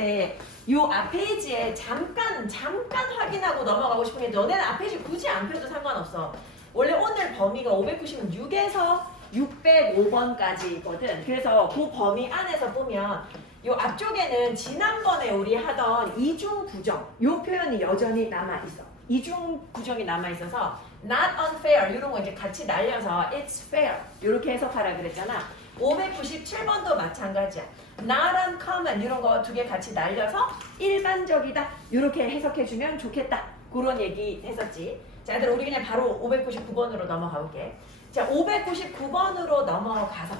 있는데 요 앞페이지에 잠깐 확인하고 넘어가고 싶은 게 너네는 앞페이지 굳이 안 펴도 상관없어. 원래 오늘 범위가 596에서 605번까지거든. 그래서 그 범위 안에서 보면 요 앞쪽에는 지난번에 우리 하던 이중 부정 요 표현이 여전히 남아있어. 이중 부정이 남아있어서 not unfair 이런 거 이제 같이 날려서 it's fair 이렇게 해석하라 그랬잖아. 597번도 마찬가지야. not uncommon 이런 거 두 개 같이 날려서 일반적이다 이렇게 해석해주면 좋겠다. 그런 얘기 했었지. 자, 얘들아 우리 그냥 바로 599번으로 넘어가 볼게. 자, 599번으로 넘어가서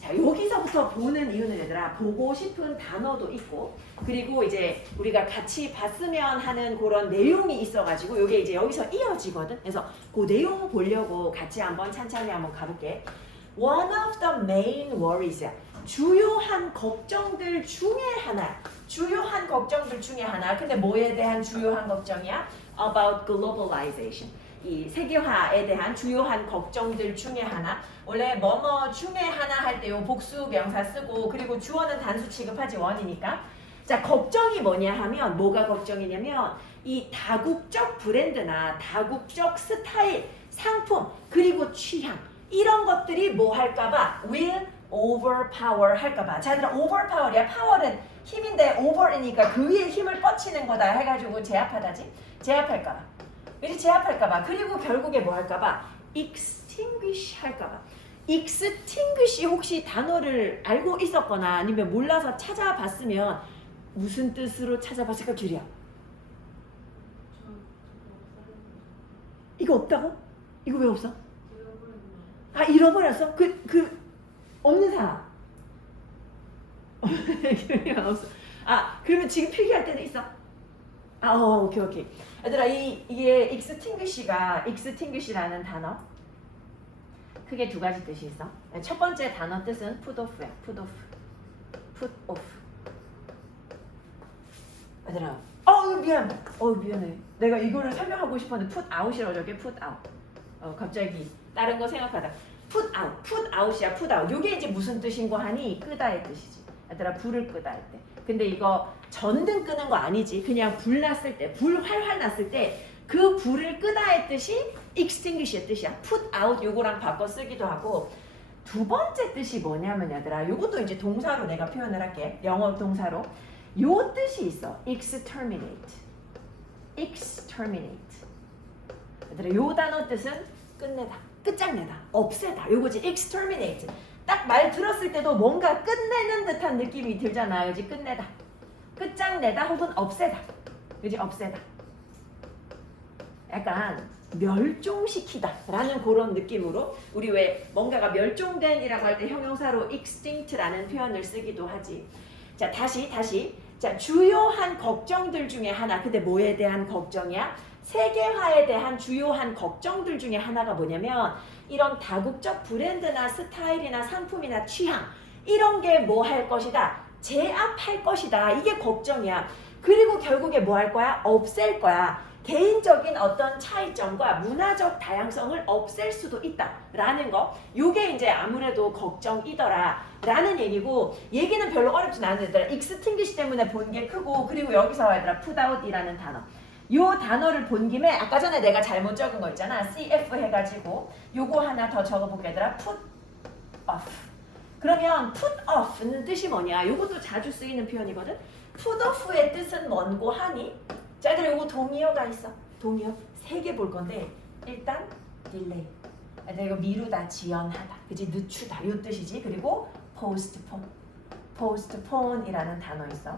자, 여기서부터 보는 이유는 얘들아 보고 싶은 단어도 있고 그리고 이제 우리가 같이 봤으면 하는 그런 내용이 있어가지고 이게 이제 여기서 이어지거든. 그래서 그 내용 보려고 같이 한번 찬찬히 한번 가볼게. One of the main worries 주요한 걱정들 중에 하나. 주요한 걱정들 중에 하나. 근데 뭐에 대한 주요한 걱정이야? About globalization. 이 세계화에 대한 주요한 걱정들 중에 하나. 원래 뭐뭐 중에 하나 할 때 요 복수 명사 쓰고 그리고 주어는 단수 취급하지 원이니까. 자, 걱정이 뭐냐 하면 뭐가 걱정이냐면 이 다국적 브랜드나 다국적 스타일, 상품 그리고 취향 이런 것들이 뭐 할까봐 will overpower 할까봐. 자, 얘들아 overpower이야. power은 힘인데 over이니까 그 위에 힘을 뻗치는 거다 해가지고 제압하다지. 제압할까봐. 그래서 제압할까봐. 그리고 결국에 뭐 할까봐? extinguish 할까봐. extinguish 혹시 단어를 알고 있었거나 아니면 몰라서 찾아봤으면 무슨 뜻으로 찾아봤을까 규리야? 이거 없다고? 이거 왜 없어? 아, 잃어버렸어? 없는 사람. 규리야 없어. 아, 그러면 지금 필기할 때는 있어? 아, 오케이. 얘들아, 이게 extinguish라는 단어 크게 두 가지 뜻이 있어. 첫 번째 단어 뜻은 put off야. put off. 얘들아, 미안해. 내가 이거를 설명하고 싶었는데 put out이라고 저게 put out. 갑자기 다른 거 생각하다. put out이야. put out. 요게 이제 무슨 뜻인고 하니 끄다의 뜻이지. 얘들아, 불을 끄다 할 때. 근데 이거 전등 끄는 거 아니지. 그냥 불 났을 때, 불 활활 났을 때 그 불을 끄다의 뜻이 extinguish의 뜻이야. put out 요거랑 바꿔 쓰기도 하고. 두 번째 뜻이 뭐냐면 얘들아, 요것도 이제 동사로 내가 표현을 할게. 영어 동사로. 요 뜻이 있어. exterminate. 얘들아, 요 단어 뜻은 끝내다, 끝장내다, 없애다. 요거지 exterminate. 딱 말 들었을 때도 뭔가 끝내는 듯한 느낌이 들잖아. 그지? 끝내다, 끝장내다 혹은 없애다. 그지? 없애다. 약간 멸종시키다 라는 그런 느낌으로 우리 왜 뭔가가 멸종된이라고 할 때 형용사로 extinct라는 표현을 쓰기도 하지. 자, 다시. 자, 주요한 걱정들 중에 하나. 근데 뭐에 대한 걱정이야? 세계화에 대한 주요한 걱정들 중에 하나가 뭐냐면 이런 다국적 브랜드나 스타일이나 상품이나 취향 이런 게 뭐 할 것이다? 제압할 것이다. 이게 걱정이야. 그리고 결국에 뭐 할 거야? 없앨 거야. 개인적인 어떤 차이점과 문화적 다양성을 없앨 수도 있다 라는 거. 요게 이제 아무래도 걱정이더라 라는 얘기고, 얘기는 별로 어렵진 않은데 extinguish 때문에 본 게 크고, 그리고 여기서 얘들아 put out 이라는 단어, 요 단어를 본 김에 아까 전에 내가 잘못 적은 거 있잖아. CF 해가지고 요거 하나 더 적어볼게 얘들아. put off. 그러면 put off는 뜻이 뭐냐? 요것도 자주 쓰이는 표현이거든. put off의 뜻은 뭔고 하니? 자, 얘들아 요거 동의어가 있어. 동의어 3개 볼 건데 일단 delay. 얘들아 이거 미루다, 지연하다, 그치? 늦추다 요 뜻이지. 그리고 postpone이라는 단어 있어.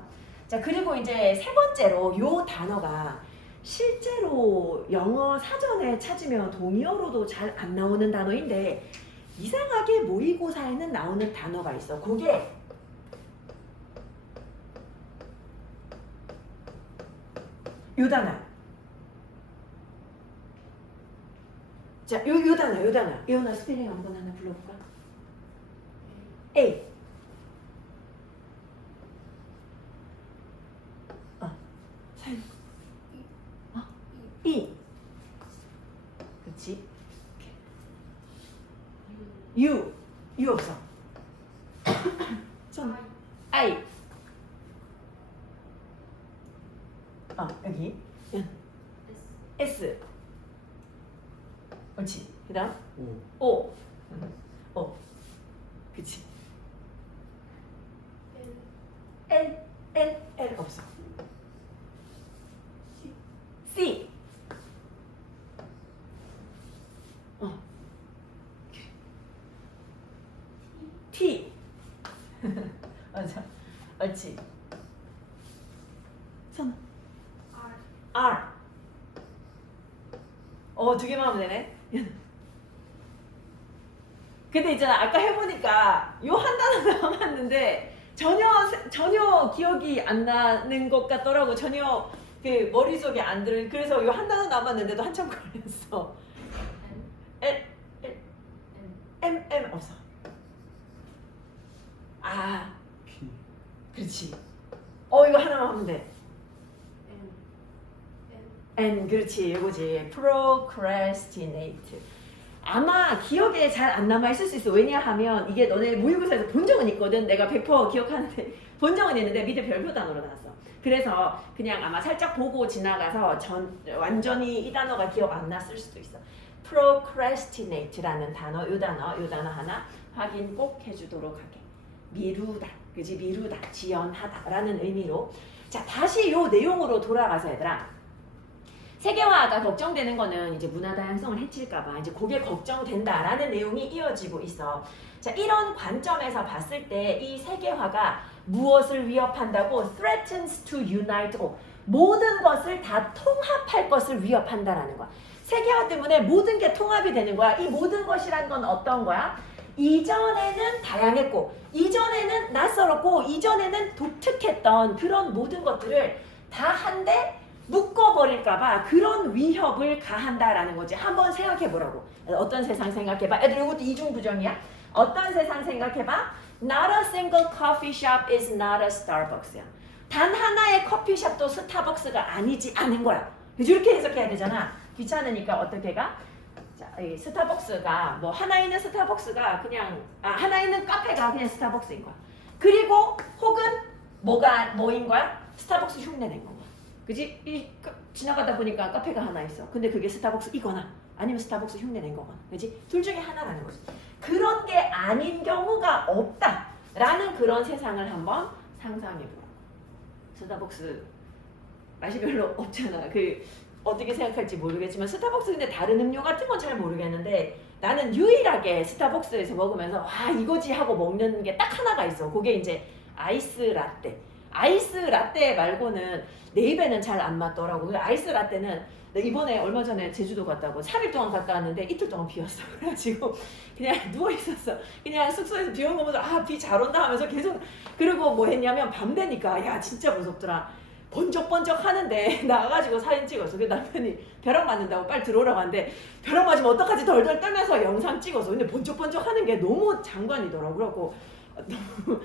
자, 그리고 이제 세 번째로 요 단어가 실제로 영어 사전에 찾으면 동의어로도 잘 안 나오는 단어인데 이상하게 모의고사에는 나오는 단어가 있어. 그게 요 단어. 자, 요 단어. 이거나 스펠링 한번 하나 불러볼까? A. E. 그렇지? U 없어. I. 여기 S. 옳지. 그다음 O. O. 그치. L 없어. C. T. 맞아. 옳지. 손. R. 두 개만 하면 되네. 근데 있잖아, 아까 해보니까 요 한 단어 남았는데 전혀 기억이 안 나는 것 같더라고. 전혀 그 머릿속에 안 들은. 그래서 요 한 단어 남았는데도 한참 걸렸어. M 없어. P. 그렇지. 이거 하나만 하면 돼. N, 그렇지. 이거지. procrastinate. 아마 기억에 잘 안 남아있을 수 있어. 왜냐하면 이게 너네 모의고사에서 본 적은 있거든. 내가 100% 기억하는데 본 적은 있는데 밑에 별표 단어로 나왔어. 그래서 그냥 아마 살짝 보고 지나가서 완전히 이 단어가 기억 안 났을 수도 있어. procrastinate라는 단어, 요 단어 하나 확인 꼭 해주도록 할게. 미루다, 그지? 미루다, 지연하다라는 의미로. 자, 다시 요 내용으로 돌아가서 얘들아. 세계화가 걱정되는 거는 이제 문화 다양성을 해칠까봐 이제 그게 걱정된다라는 내용이 이어지고 있어. 자, 이런 관점에서 봤을 때 이 세계화가 무엇을 위협한다고? threatens to unite all. 모든 것을 다 통합할 것을 위협한다라는 거야. 세계화 때문에 모든 게 통합이 되는 거야. 이 모든 것이란 건 어떤 거야? 이전에는 다양했고, 이전에는 낯설었고, 이전에는 독특했던 그런 모든 것들을 다 한데 묶어버릴까봐 그런 위협을 가한다라는 거지. 한번 생각해보라고. 어떤 세상 생각해봐. 애들 이것도 이중부정이야. 어떤 세상 생각해봐. Not a single coffee shop is not a Starbucks야. 단 하나의 커피숍도 스타벅스가 아니지 않은 거야. 이렇게 해석해야 되잖아. 귀찮으니까 어떻게 가? 자, 이 스타벅스가 뭐 하나 있는 스타벅스가 그냥 하나 있는 카페가 그냥 스타벅스인 거야. 그리고 혹은 뭐인 거야? 스타벅스 흉내낸 거야. 그지? 지나가다 보니까 카페가 하나 있어. 근데 그게 스타벅스 이거나 아니면 스타벅스 흉내낸 거거나. 그지? 둘 중에 하나라는 거지. 그런 게 아닌 경우가 없다라는 그런 세상을 한번 상상해보라. 스타벅스 맛이 별로 없잖아. 어떻게 생각할지 모르겠지만 스타벅스 근데 다른 음료 같은 건 잘 모르겠는데 나는 유일하게 스타벅스에서 먹으면서 이거지 하고 먹는 게 딱 하나가 있어. 그게 이제 아이스 라떼. 아이스 라떼 말고는 내 입에는 잘 안 맞더라고. 아이스 라떼는 이번에 얼마 전에 제주도 갔다고 3일 동안 갔다 왔는데 이틀 동안 비 왔어. 그래가지고 그냥 누워 있었어. 그냥 숙소에서 비 오는 거 보면서 비 잘 온다 하면서 계속. 그리고 뭐 했냐면 밤 되니까 야 진짜 무섭더라. 번쩍번쩍 하는데 나가가지고 사진 찍었어. 그 남편이 벼락 맞는다고 빨리 들어오라고 하는데 벼락 맞으면 어떡하지 덜덜 떨면서 영상 찍었어. 근데 번쩍번쩍 하는 게 너무 장관이더라고. 그래갖고 너무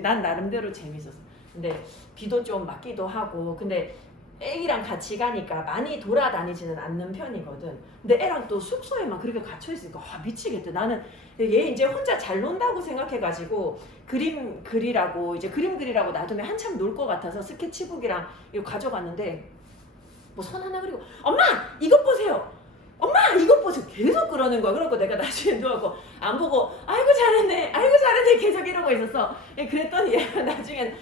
난 나름대로 재밌었어. 근데 비도 좀 맞기도 하고. 근데 애기랑 같이 가니까 많이 돌아다니지는 않는 편이거든. 근데 애랑 또 숙소에만 그렇게 갇혀있으니까 미치겠다. 나는 얘 이제 혼자 잘 논다고 생각해가지고 그림 그리라고 놔두면 한참 놀 것 같아서 스케치북이랑 이거 가져갔는데 뭐 선 하나 그리고 엄마 이것 보세요. 엄마 이것 보세요. 계속 그러는 거야. 그러고 내가 나중에 누워서 안 보고 아이고 잘했네 계속 이러고 있었어. 그랬더니 얘가 나중엔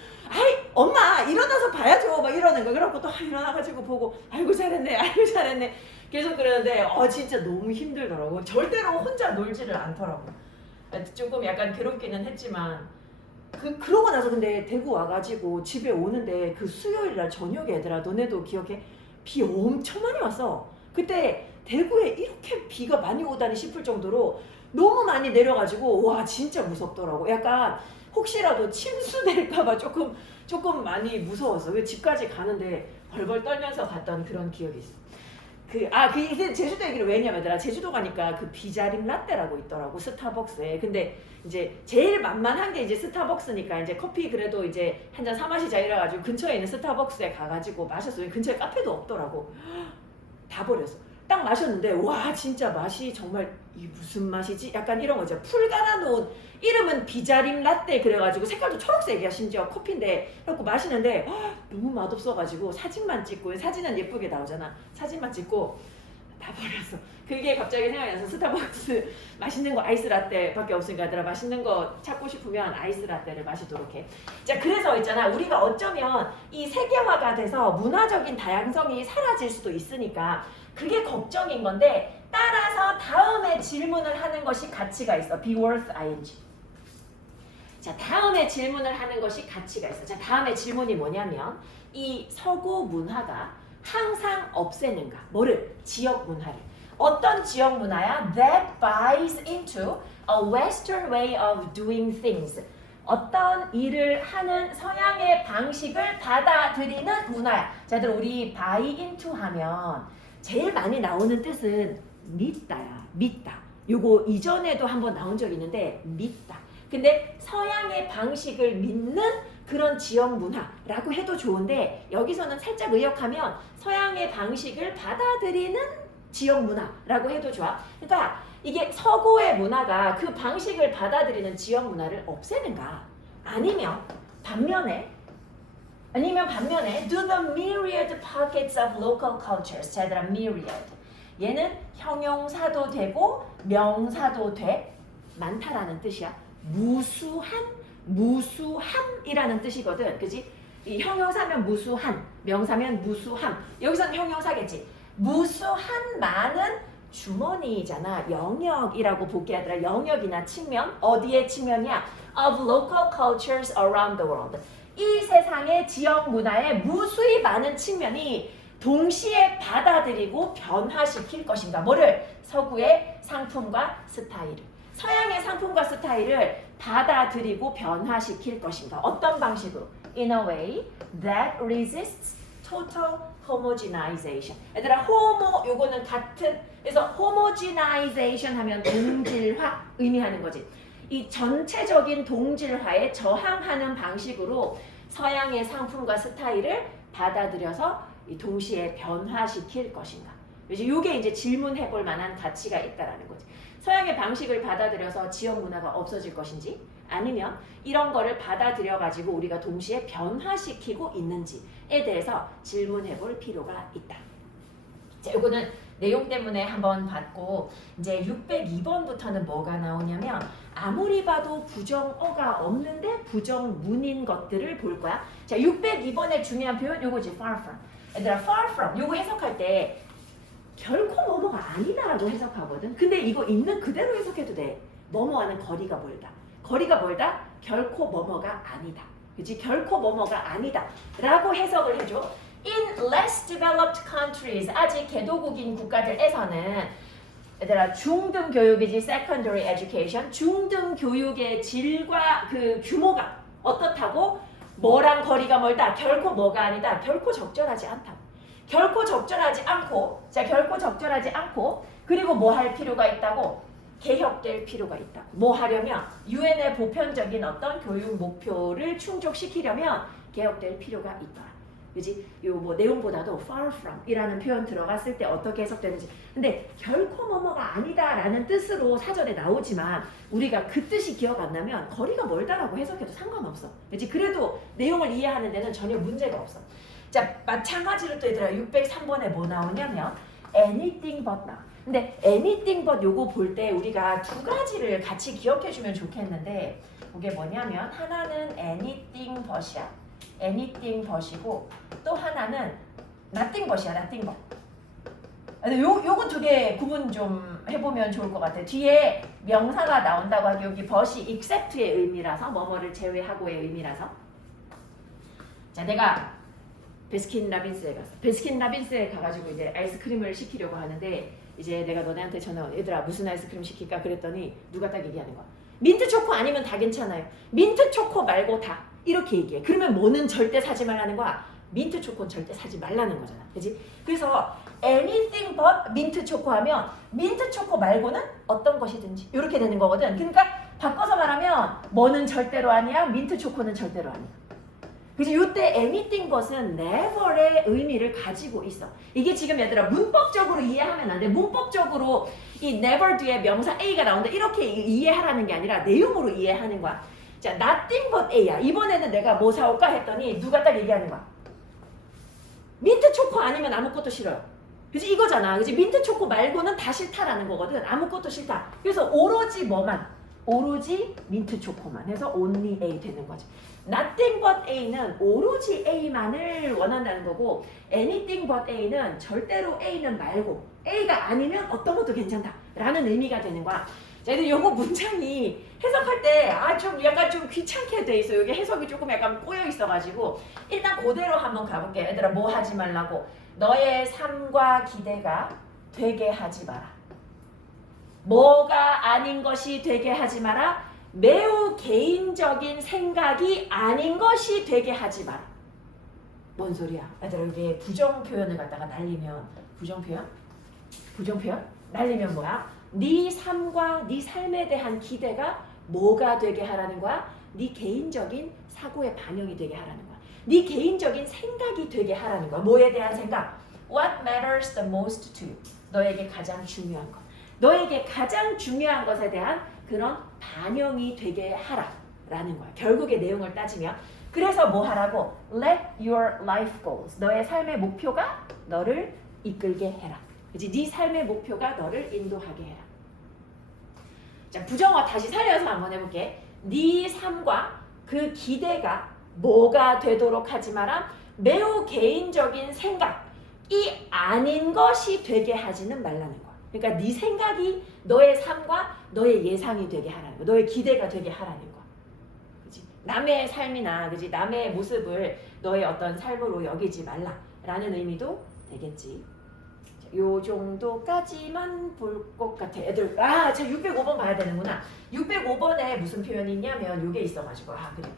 엄마 일어나서 봐야죠 막 이러는 거. 그래갖고 또 일어나가지고 보고 아이고 잘했네 계속 그러는데 진짜 너무 힘들더라고. 절대로 혼자 놀지를 않더라고. 조금 약간 괴롭기는 했지만 그러고 나서 근데 대구 와가지고 집에 오는데 그 수요일날 저녁에 얘들아 너네도 기억해? 비 엄청 많이 왔어. 그때 대구에 이렇게 비가 많이 오다니 싶을 정도로 너무 많이 내려가지고 와 진짜 무섭더라고. 약간 혹시라도 침수될까봐 조금 많이 무서웠어. 집까지 가는데 벌벌 떨면서 갔던 그런 기억이 있어. 이게 제주도 얘기를 왜 했냐면 얘들아 제주도 가니까 그 비자림 라떼라고 있더라고 스타벅스에. 근데 이제 제일 만만한 게 이제 스타벅스니까 이제 커피 그래도 이제 한 잔 사 마시자 이래가지고 근처에 있는 스타벅스에 가가지고 마셨어. 근처에 카페도 없더라고. 다 버렸어. 딱 마셨는데 와 진짜 맛이 정말 이 무슨 맛이지? 약간 이런 거죠. 풀 갈아놓은 이름은 비자림 라떼 그래가지고 색깔도 초록색이야. 심지어 커피인데 그래갖고 마시는데 너무 맛없어가지고 사진만 찍고 사진은 예쁘게 나오잖아. 사진만 찍고 다 버렸어. 그게 갑자기 생각이 나서 스타벅스 맛있는 거 아이스 라떼밖에 없으니까 얘들아 맛있는 거 찾고 싶으면 아이스 라떼를 마시도록 해. 자 그래서 있잖아 우리가 어쩌면 이 세계화가 돼서 문화적인 다양성이 사라질 수도 있으니까 그게 걱정인 건데 따라서 다음에 질문을 하는 것이 가치가 있어. be worth ing. 자 다음에 질문을 하는 것이 가치가 있어. 자 다음에 질문이 뭐냐면 이 서구 문화가 항상 없애는가? 뭐를? 지역 문화를. 어떤 지역 문화야? That buys into a Western way of doing things. 어떤 일을 하는 서양의 방식을 받아들이는 문화야. 자, 얘들 우리 buy into 하면 제일 많이 나오는 뜻은 믿다야. 믿다. 요거 이전에도 한번 나온 적 있는데 믿다. 근데 서양의 방식을 믿는 그런 지역 문화라고 해도 좋은데 여기서는 살짝 의역하면 서양의 방식을 받아들이는 지역 문화라고 해도 좋아. 그러니까 이게 서구의 문화가 그 방식을 받아들이는 지역 문화를 없애는가? 아니면 반면에 do the myriad pockets of local cultures. 자, 얘들아 myriad. 얘는 형용사도 되고 명사도 돼. 많다라는 뜻이야. 무수함이라는 뜻이거든. 그지? 이 형용사면 무수한, 명사면 무수함. 여기서는 형용사겠지. 무수한 많은 주머니잖아. 영역이라고 볼게 하더라. 영역이나 측면. 어디의 측면이야? Of local cultures around the world. 이 세상의 지역 문화의 무수히 많은 측면이 동시에 받아들이고 변화시킬 것인가. 뭐를? 서구의 상품과 스타일을. 서양의 상품과 스타일을 받아들이고 변화시킬 것인가. 어떤 방식으로? In a way that resists total homogenization. 얘들아 요거는 같은 그래서 homogenization 하면 동질화 의미하는 거지. 이 전체적인 동질화에 저항하는 방식으로 서양의 상품과 스타일을 받아들여서 동시에 변화시킬 것인가. 이게 이제 질문해 볼 만한 가치가 있다라는 거지. 서양의 방식을 받아들여서 지역 문화가 없어질 것인지 아니면 이런 거를 받아들여 가지고 우리가 동시에 변화시키고 있는지에 대해서 질문해 볼 필요가 있다. 자, 요거는 내용 때문에 한번 봤고 이제 602번부터는 뭐가 나오냐면 아무리 봐도 부정어가 없는데 부정문인 것들을 볼 거야. 자, 602번의 중요한 표현 요거지. far from. 얘들아 far from 요거 해석할 때 결코 뭐뭐가 아니다라고 해석하거든. 근데 이거 있는 그대로 해석해도 돼. 뭐뭐와는 거리가 멀다. 거리가 멀다? 결코 뭐뭐가 아니다. 그치? 결코 뭐뭐가 아니다. 라고 해석을 해줘. In less developed countries, 아직 개도국인 국가들에서는 얘들아 중등 교육이지 secondary education. 중등 교육의 질과 그 규모가 어떻다고? 뭐랑 거리가 멀다? 결코 뭐가 아니다. 결코 적절하지 않다. 결코 적절하지 않고, 자, 결코 적절하지 않고, 그리고 뭐 할 필요가 있다고? 개혁될 필요가 있다. 뭐 하려면 유엔의 보편적인 어떤 교육 목표를 충족시키려면 개혁될 필요가 있다. 그지? 요 뭐 내용보다도 far from 이라는 표현 들어갔을 때 어떻게 해석되는지. 근데 결코 뭐뭐가 아니다라는 뜻으로 사전에 나오지만 우리가 그 뜻이 기억 안 나면 거리가 멀다라고 해석해도 상관없어. 그지? 그래도 내용을 이해하는 데는 전혀 문제가 없어. 자, 마찬가지로 또 얘들아 603번에 뭐 나오냐면 anything but 나. 근데 anything but 요거 볼 때 우리가 두 가지를 같이 기억해 주면 좋겠는데 그게 뭐냐면 하나는 anything but이야. anything but이고 또 하나는 nothing but이야. nothing but. 근데 요거 두 개 구분 좀 해보면 좋을 것 같아. 뒤에 명사가 나온다고 하기 여기 but이 except의 의미라서 뭐뭐를 제외하고의 의미라서. 자, 내가 베스킨라빈스에 갔어. 베스킨라빈스에 가가지고 이제 아이스크림을 시키려고 하는데 이제 내가 너네한테 전화 얘들아 무슨 아이스크림 시킬까 그랬더니 누가 딱 얘기하는 거야. 민트 초코 아니면 다 괜찮아요. 민트 초코 말고 다 이렇게 얘기해. 그러면 뭐는 절대 사지 말라는 거야. 민트 초코는 절대 사지 말라는 거잖아. 그지? 그래서 anything but 민트 초코 하면 민트 초코 말고는 어떤 것이든지 이렇게 되는 거거든. 그러니까 바꿔서 말하면 뭐는 절대로 아니야. 민트 초코는 절대로 아니야. 그치? 요때 anything 것은 never의 의미를 가지고 있어. 이게 지금 얘들아 문법적으로 이해하면 안 돼. 문법적으로 이 never 뒤에 명사 A가 나온다. 이렇게 이해하라는 게 아니라 내용으로 이해하는 거야. 자, nothing but A야. 이번에는 내가 뭐 사올까 했더니 누가 딱 얘기하는 거야. 민트 초코 아니면 아무것도 싫어요. 그치? 이거잖아. 그치? 민트 초코 말고는 다 싫다라는 거거든. 아무것도 싫다. 그래서 오로지 뭐만? 오로지 민트 초코만 해서 only A 되는 거지. Nothing but A는 오로지 A만을 원한다는 거고 anything but A는 절대로 A는 말고 A가 아니면 어떤 것도 괜찮다 라는 의미가 되는 거야. 자, 근데 요거 문장이 해석할 때 좀 약간 좀 귀찮게 돼 있어. 여기 해석이 조금 약간 꼬여 있어가지고 일단 그대로 한번 가볼게. 얘들아 뭐 하지 말라고? 너의 삶과 기대가 되게 하지 마라. 뭐가 아닌 것이 되게 하지 마라. 매우 개인적인 생각이 아닌 것이 되게 하지 마라. 뭔 소리야? 얘들아 여기 부정 표현을 갖다가 날리면 부정 표현? 날리면 뭐야? 네 삶과 네 삶에 대한 기대가 뭐가 되게 하라는 거야? 네 개인적인 사고의 반영이 되게 하라는 거야. 네 개인적인 생각이 되게 하라는 거야. 뭐에 대한 생각? What matters the most to you? 너에게 가장 중요한 것. 너에게 가장 중요한 것에 대한 그런 반영이 되게 하라라는 거야. 결국의 내용을 따지면 그래서 뭐 하라고? Let your life goals. 너의 삶의 목표가 너를 이끌게 해라. 그치? 네 삶의 목표가 너를 인도하게 해라. 자, 부정어 다시 살려서 한번 해볼게. 네 삶과 그 기대가 뭐가 되도록 하지 마라. 매우 개인적인 생각이 아닌 것이 되게 하지는 말라는 거야. 그러니까 네 생각이 너의 삶과 너의 예상이 되게 하라는 거야. 너의 기대가 되게 하라는 거야. 그치? 남의 삶이나 그치? 남의 모습을 너의 어떤 삶으로 여기지 말라라는 의미도 되겠지. 요 정도까지만 볼 것 같아. 애들 자 605번 봐야 되는구나. 605번에 무슨 표현이 있냐면 요게 있어가지고 그래.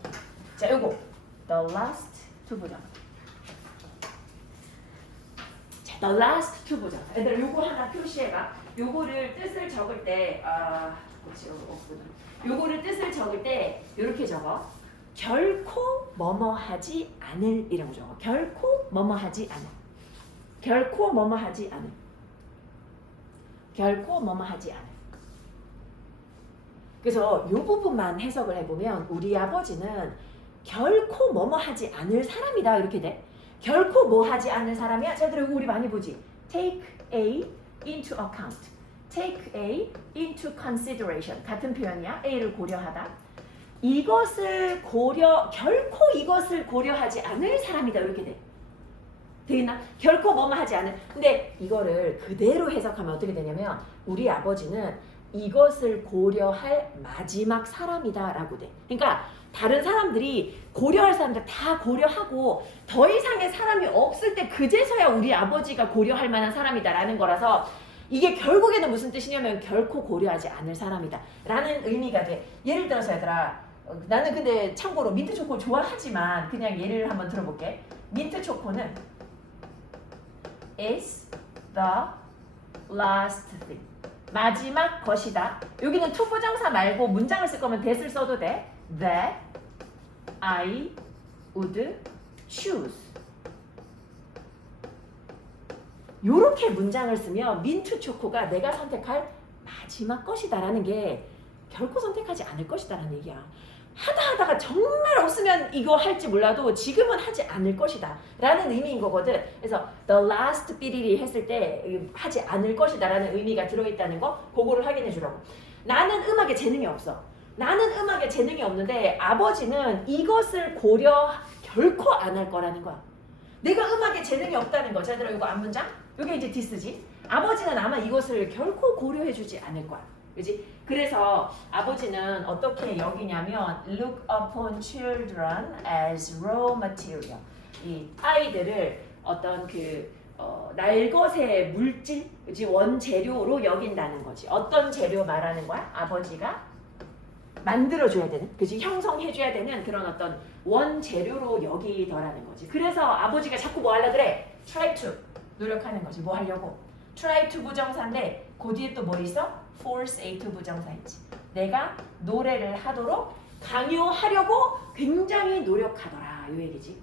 자 요거 the last two 부정. 자 the last two 부정. 애들 요거 하나 표시해봐. 요거를 뜻을 적을 때 그렇지 없구나. 요거를 뜻을 적을 때 요렇게 적어. 결코 뭐뭐하지 않을 이라고 적어. 결코 뭐뭐하지 않을. 결코 뭐뭐하지 않을. 결코 뭐뭐하지 않을. 그래서 이 부분만 해석을 해보면 우리 아버지는 결코 뭐뭐하지 않을 사람이다 이렇게 돼. 결코 뭐하지 않을 사람이야. 자, 들어 우리 많이 보지. Take A into account. Take A into consideration. 같은 표현이야. A를 고려하다. 결코 이것을 고려하지 않을 사람이다 이렇게 돼. 되겠나? 결코 뭐뭐 하지 않은. 근데 이거를 그대로 해석하면 어떻게 되냐면 우리 아버지는 이것을 고려할 마지막 사람이다 라고 돼. 그러니까 다른 사람들이 고려할 사람들 다 고려하고 더 이상의 사람이 없을 때 그제서야 우리 아버지가 고려할 만한 사람이다 라는 거라서 이게 결국에는 무슨 뜻이냐면 결코 고려하지 않을 사람이다 라는 의미가 돼. 예를 들어서 얘들아 나는 근데 참고로 민트 초코 좋아하지만 그냥 예를 한번 들어볼게. 민트 초코는 is the last thing. 마지막 것이다. 여기는 투부정사 말고 문장을 쓸 거면 that을 써도 돼. That I would choose. 요렇게 문장을 쓰면 민트 초코가 내가 선택할 마지막 것이다 라는 게 결코 선택하지 않을 것이다 라는 얘기야. 하다가 정말 없으면 이거 할지 몰라도 지금은 하지 않을 것이다 라는 의미인 거거든. 그래서 the last 삐리리 했을 때 하지 않을 것이다 라는 의미가 들어있다는 거 그거를 확인해 주라고. 나는 음악에 재능이 없어. 나는 음악에 재능이 없는데 아버지는 이것을 고려 결코 안 할 거라는 거야. 내가 음악에 재능이 없다는 거. 자, 얘들아 이거 앞문장? 이게 이제 디스지. 아버지는 아마 이것을 결코 고려해 주지 않을 거야. 그지? 그래서 아버지는 어떻게 여기냐면 look upon children as raw material. 이 아이들을 어떤 날것의 물질, 그지? 원재료로 여긴다는 거지. 어떤 재료 말하는 거야? 아버지가 만들어줘야 되는, 그지? 형성해줘야 되는 그런 어떤 원재료로 여기더라는 거지. 그래서 아버지가 자꾸 뭐 하려 그래? try to 노력하는 거지. 뭐 하려고? try to 부정사인데 그 뒤에 또 뭐 있어? force A to 부정사 있지. 내가 노래를 하도록 강요하려고 굉장히 노력하더라 요 얘기지.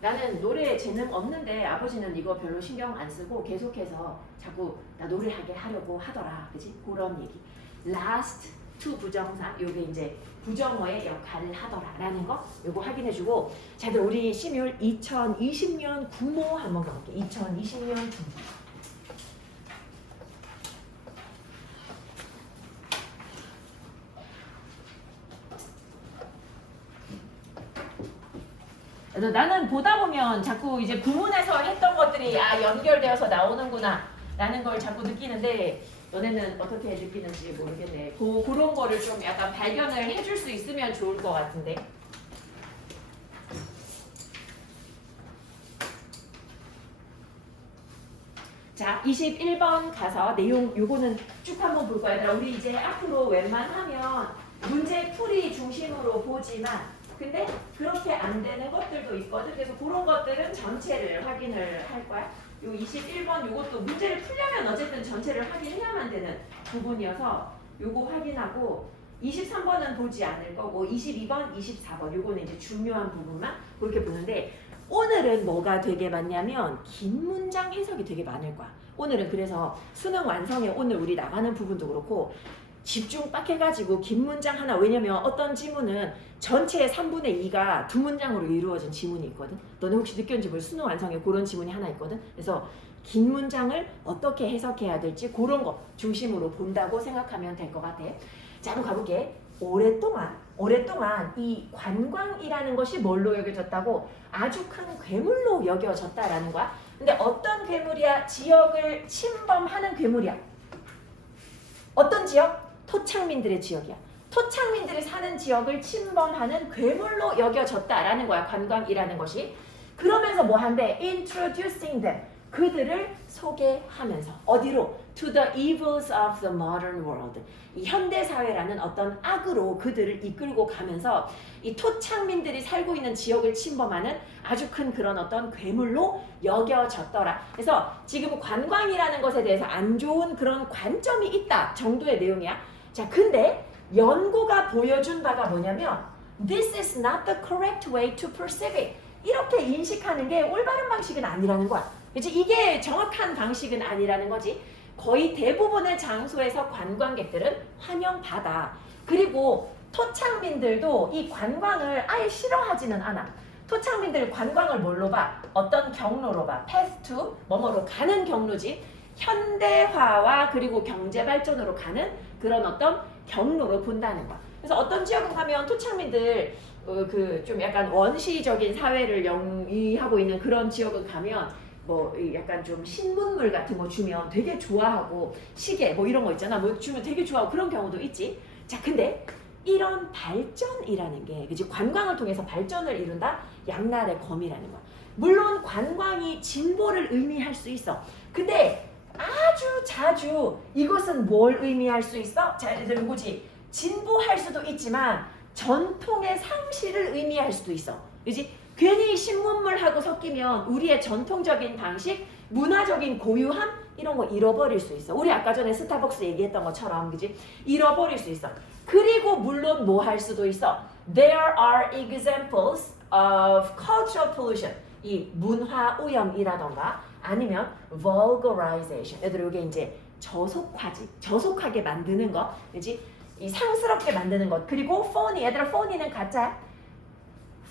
나는 노래에 재능 없는데 아버지는 이거 별로 신경 안 쓰고 계속해서 자꾸 나 노래하게 하려고 하더라. 그지? 그런 얘기. last to 부정사 요게 이제 부정어의 역할을 하더라라는 거 요거 확인해주고 자, 그럼 우리 시뮬 2020년 구모 한번 가볼게. 2020년 구모. 그래서 나는 보다 보면 자꾸 이제 구문에서 했던 것들이 연결되어서 나오는구나 라는 걸 자꾸 느끼는데 너네는 어떻게 느끼는지 모르겠네. 그런 거를 좀 약간 발견을 해줄 수 있으면 좋을 것 같은데. 자, 21번 가서 내용 요거는 쭉 한번 볼 거야. 얘들아, 우리 이제 앞으로 웬만하면 문제 풀이 중심으로 보지만 근데 그렇게 안 되는 것들도 있거든. 그래서 그런 것들은 전체를 확인을 할 거야. 요 21번 요것도 문제를 풀려면 어쨌든 전체를 확인해야만 되는 부분이어서 요거 확인하고 23번은 보지 않을 거고 22번, 24번 요거는 이제 중요한 부분만 그렇게 보는데 오늘은 뭐가 되게 많냐면 긴 문장 해석이 되게 많을 거야. 오늘은 그래서 수능 완성에 오늘 우리 나가는 부분도 그렇고 집중 빡 해가지고 긴 문장 하나 왜냐면 어떤 지문은 전체의 3분의 2가 두 문장으로 이루어진 지문이 있거든. 너네 혹시 느꼈는지 모르겠어. 수능 완성에 그런 지문이 하나 있거든. 그래서 긴 문장을 어떻게 해석해야 될지 그런 거 중심으로 본다고 생각하면 될 것 같아. 자, 한번 가볼게. 오랫동안 이 관광이라는 것이 뭘로 여겨졌다고? 아주 큰 괴물로 여겨졌다라는 거야. 근데 어떤 괴물이야? 지역을 침범하는 괴물이야. 어떤 지역? 토착민들의 지역이야. 토착민들이 사는 지역을 침범하는 괴물로 여겨졌다라는 거야. 관광이라는 것이. 그러면서 뭐 한대? Introducing them. 그들을 소개하면서 어디로? To the evils of the modern world. 이 현대사회라는 어떤 악으로 그들을 이끌고 가면서 이 토착민들이 살고 있는 지역을 침범하는 아주 큰 그런 어떤 괴물로 여겨졌더라. 그래서 지금 관광이라는 것에 대해서 안 좋은 그런 관점이 있다 정도의 내용이야. 자, 근데 연구가 보여준 바가 뭐냐면 This is not the correct way to perceive it. 이렇게 인식하는 게 올바른 방식은 아니라는 거야. 그치? 이게 정확한 방식은 아니라는 거지. 거의 대부분의 장소에서 관광객들은 환영받아. 그리고 토착민들도 이 관광을 아예 싫어하지는 않아. 토착민들 관광을 뭘로 봐? 어떤 경로로 봐? path to 뭐뭐로 가는 경로지. 현대화와 그리고 경제 발전으로 가는 그런 어떤 경로로 본다는 거야. 그래서 어떤 지역에 가면 토착민들 그 좀 약간 원시적인 사회를 영위하고 있는 그런 지역을 가면 뭐 약간 좀 신문물 같은 거 주면 되게 좋아하고 시계 뭐 이런 거 있잖아. 뭐 주면 되게 좋아하고 그런 경우도 있지. 자, 근데 이런 발전이라는 게 그치? 관광을 통해서 발전을 이룬다? 양날의 검이라는 거야. 물론 관광이 진보를 의미할 수 있어. 근데 아주 자주 이것은 뭘 의미할 수 있어? 자, 예를 들어 이거지. 진보할 수도 있지만 전통의 상실을 의미할 수도 있어. 그치? 괜히 신문물하고 섞이면 우리의 전통적인 방식, 문화적인 고유함 이런 거 잃어버릴 수 있어. 우리 아까 전에 스타벅스 얘기했던 것처럼 그지? 잃어버릴 수 있어. 그리고 물론 뭐 할 수도 있어. There are examples of cultural pollution. 이 문화 오염이라던가 아니면 vulgarization. 얘들 이게 이제 저속화지. 저속하게 만드는 것. 그지? 이 상스럽게 만드는 것. 그리고 phony. 얘들아 phony는 가짜야.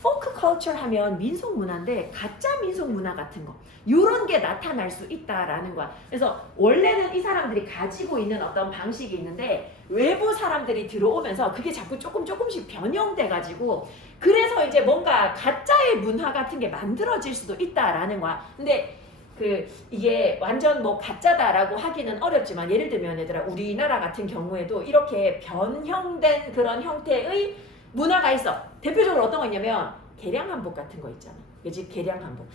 포크 컬처 하면 민속 문화인데 가짜 민속 문화 같은 거 이런 게 나타날 수 있다라는 거야. 그래서 원래는 이 사람들이 가지고 있는 어떤 방식이 있는데 외부 사람들이 들어오면서 그게 자꾸 조금씩 변형돼 가지고 그래서 이제 뭔가 가짜의 문화 같은 게 만들어질 수도 있다라는 거야. 근데 이게 완전 뭐 가짜다라고 하기는 어렵지만 예를 들면 얘들아 우리나라 같은 경우에도 이렇게 변형된 그런 형태의 문화가 있어. 대표적으로 어떤 거 있냐면 개량 한복 같은 거 있잖아. 그치? 개량 한복.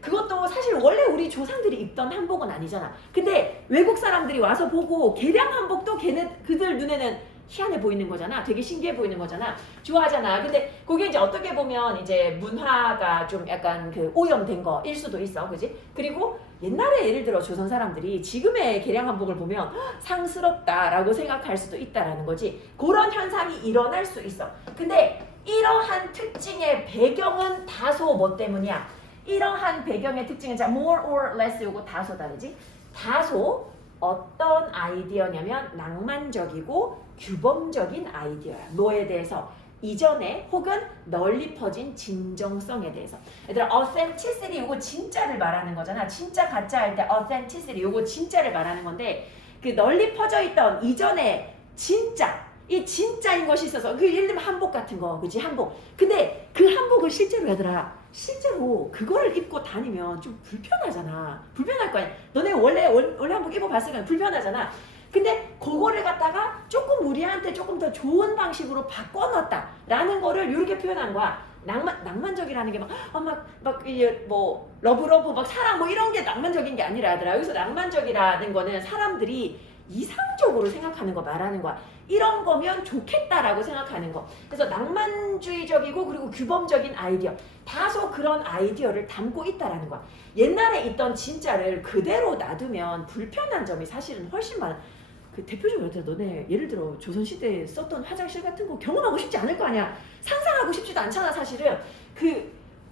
그것도 사실 원래 우리 조상들이 입던 한복은 아니잖아. 근데 외국 사람들이 와서 보고 개량 한복도 그들 눈에는 희한해 보이는 거잖아. 되게 신기해 보이는 거잖아. 좋아하잖아. 근데 그게 이제 어떻게 보면 이제 문화가 좀 약간 오염된 거일 수도 있어. 그지? 그리고 옛날에 예를 들어 조선 사람들이 지금의 개량 한복을 보면 상스럽다라고 생각할 수도 있다라는 거지. 그런 현상이 일어날 수 있어. 근데 이러한 특징의 배경은 다소 뭐 때문이야? 이러한 배경의 특징은 자 more or less 요거 다소다 그지? 다소 어떤 아이디어냐면 낭만적이고 규범적인 아이디어야. 뭐에 대해서? 이전에 혹은 널리 퍼진 진정성에 대해서. 얘들아 authenticity 요거 진짜를 말하는 거잖아. 진짜 가짜 할 때 authenticity 요거 진짜를 말하는 건데 그 널리 퍼져 있던 이전에 진짜 이 진짜인 것이 있어서 그 예를 들면 한복 같은 거 그지 한복. 근데 그 한복을 실제로 얘들아 실제로 그거를 입고 다니면 좀 불편하잖아. 불편할 거 아니야. 너네 원래 한복 입어봤으니까 불편하잖아. 근데 그거를 갖다가 조금 우리한테 조금 더 좋은 방식으로 바꿔놨다라는 거를 이렇게 표현한 거야. 낭만적이라는 게 뭐 러브 막 사랑 뭐 이런 게 낭만적인 게 아니라 하더라. 여기서 낭만적이라는 거는 사람들이 이상적으로 생각하는 거 말하는 거야. 이런 거면 좋겠다라고 생각하는 거. 그래서 낭만주의적이고 그리고 규범적인 아이디어. 다소 그런 아이디어를 담고 있다라는 거야. 옛날에 있던 진짜를 그대로 놔두면 불편한 점이 사실은 훨씬 많아. 그 대표적으로 너네 예를 들어 조선시대에 썼던 화장실 같은 거 경험하고 싶지 않을 거 아니야. 상상하고 싶지도 않잖아 사실은.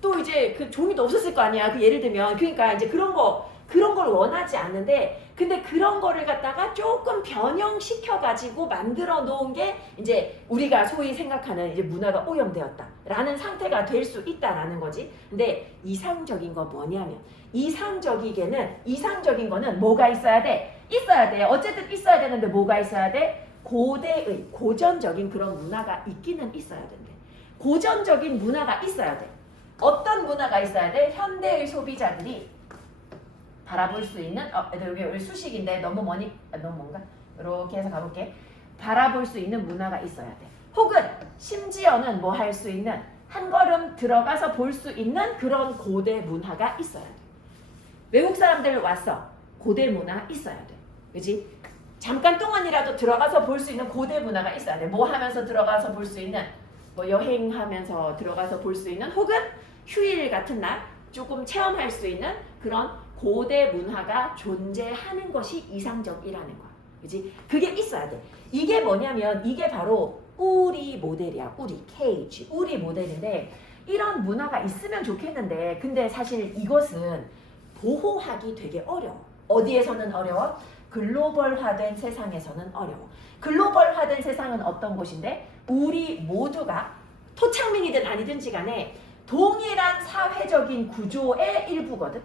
또 이제 그 종이도 없었을 거 아니야. 그 예를 들면 그러니까 이제 그런 걸 원하지 않는데 근데 그런 거를 갖다가 조금 변형시켜 가지고 만들어 놓은 게 이제 우리가 소위 생각하는 이제 문화가 오염되었다라는 상태가 될 수 있다라는 거지. 근데 이상적인 거 뭐냐면 이상적인 거는 뭐가 있어야 돼? 있어야 돼. 어쨌든 있어야 되는데 뭐가 있어야 돼? 고전적인 그런 문화가 있기는 있어야 된대. 고전적인 문화가 있어야 돼. 어떤 문화가 있어야 돼? 현대의 소비자들이 바라볼 수 있는 여기 수식인데 너무 뭔가 이렇게 해서 가볼게. 바라볼 수 있는 문화가 있어야 돼. 혹은 심지어는 뭐 할 수 있는 한 걸음 들어가서 볼 수 있는 그런 고대 문화가 있어야 돼. 외국 사람들 왔어. 고대 문화 있어야 돼. 그지? 잠깐 동안이라도 들어가서 볼 수 있는 고대 문화가 있어야 돼. 뭐 하면서 들어가서 볼 수 있는 뭐 여행하면서 들어가서 볼 수 있는 혹은 휴일 같은 날 조금 체험할 수 있는 그런 고대 문화가 존재하는 것이 이상적이라는 거야. 그지? 그게 있어야 돼. 이게 뭐냐면 이게 바로 우리 모델이야. 케이지. 우리 모델인데 이런 문화가 있으면 좋겠는데 근데 사실 이것은 보호하기 되게 어려워. 어디에서는 어려워? 글로벌화된 세상에서는 어려워. 글로벌화된 세상은 어떤 곳인데 우리 모두가 토착민이든 아니든지 간에 동일한 사회적인 구조의 일부거든.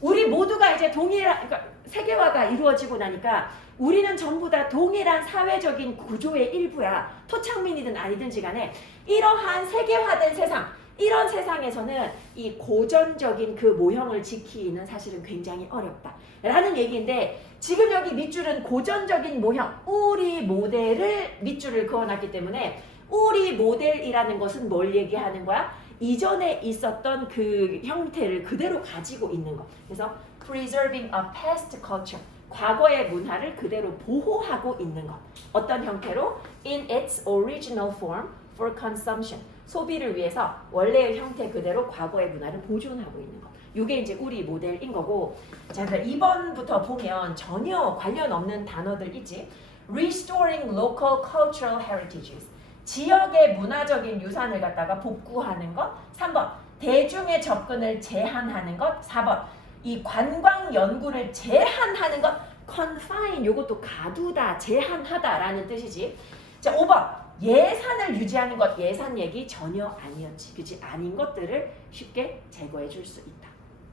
우리 모두가 이제 그러니까 세계화가 이루어지고 나니까 우리는 전부 다 동일한 사회적인 구조의 일부야. 토착민이든 아니든지 간에 이러한 세계화된 세상, 이런 세상에서는 이 고전적인 그 모형을 지키기는 사실은 굉장히 어렵다 라는 얘기인데 지금 여기 밑줄은 고전적인 모형, 우리 모델을 밑줄을 그어놨기 때문에 우리 모델이라는 것은 뭘 얘기하는 거야? 이전에 있었던 그 형태를 그대로 가지고 있는 것. 그래서 preserving a past culture, 과거의 문화를 그대로 보호하고 있는 것. 어떤 형태로? In its original form for consumption. 소비를 위해서 원래의 형태 그대로 과거의 문화를 보존하고 있는 것. 이게 이제 우리 모델인 거고. 자, 2번부터 보면 전혀 관련 없는 단어들 있지. Restoring local cultural heritages. 지역의 문화적인 유산을 갖다가 복구하는 것. 3번. 대중의 접근을 제한하는 것. 4번. 이 관광 연구를 제한하는 것. confine. 요것도 가두다, 제한하다라는 뜻이지. 자, 5번. 예산을 유지하는 것. 예산 얘기 전혀 아니었지. 그치? 아닌 것들을 쉽게 제거해 줄 수 있다.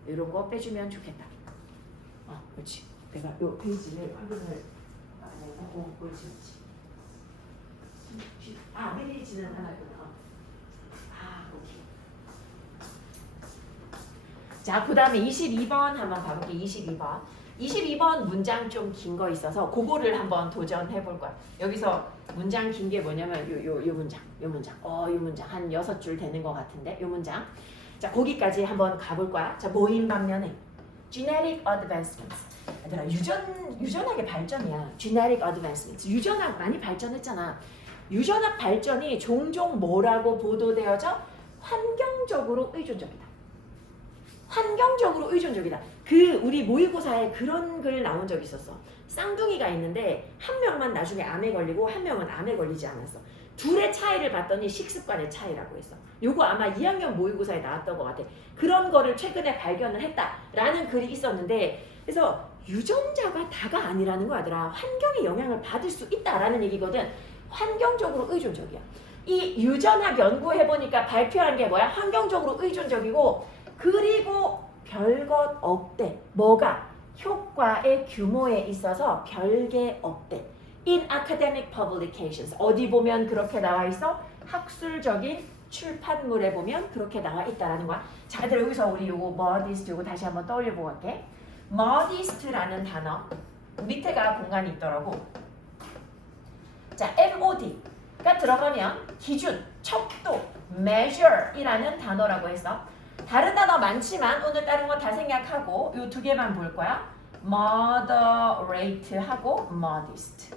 이런 거 빼주면 좋겠다. 그렇지. 내가 요 페이지를 확인을 안 해서 그렇지. 페이지는 하나구나. 오케이. 자, 그 다음에 22번 한번 가볼게. 22번 문장 좀 긴 거 있어서 그거를 한번 도전해 볼 거야. 여기서 문장 긴 게 뭐냐면 요 문장. 요 문장 한 6줄 되는 것 같은데 요 문장. 자, 거기까지 한번 가볼 거야. 자, 모임 반면에 genetic advancements. 얘들아, 유전학의 발전이야. genetic advancements. 유전학 많이 발전했잖아. 유전학 발전이 종종 뭐라고 보도되어져? 환경적으로 의존적이다. 환경적으로 의존적이다. 우리 모의고사에 그런 글 나온 적 있었어. 쌍둥이가 있는데 한 명만 나중에 암에 걸리고 한 명은 암에 걸리지 않았어. 둘의 차이를 봤더니 식습관의 차이라고 했어. 요거 아마 2학년 모의고사에 나왔던 것 같아. 그런 거를 최근에 발견을 했다라는 글이 있었는데, 그래서 유전자가 다가 아니라는 거야들아. 환경의 영향을 받을 수 있다라는 얘기거든. 환경적으로 의존적이야. 이 유전학 연구해보니까 발표한 게 뭐야? 환경적으로 의존적이고, 그리고 별것 없대. 뭐가? 효과의 규모에 있어서 별게 없대. In academic publications. 어디 보면 그렇게 나와 있어? 학술적인 출판물에 보면 그렇게 나와 있다라는 거야. 자, 얘들아 여기서 우리 요거 modest 요거 다시 한번 떠올려보고 갈게. modest라는 단어 밑에가 공간이 있더라고. 자, MOD가 들어가면 기준, 척도, measure이라는 단어라고 했어. 다른 단어 많지만 오늘 다른 거 다 생략하고 요 두 개만 볼 거야. moderate하고 modest.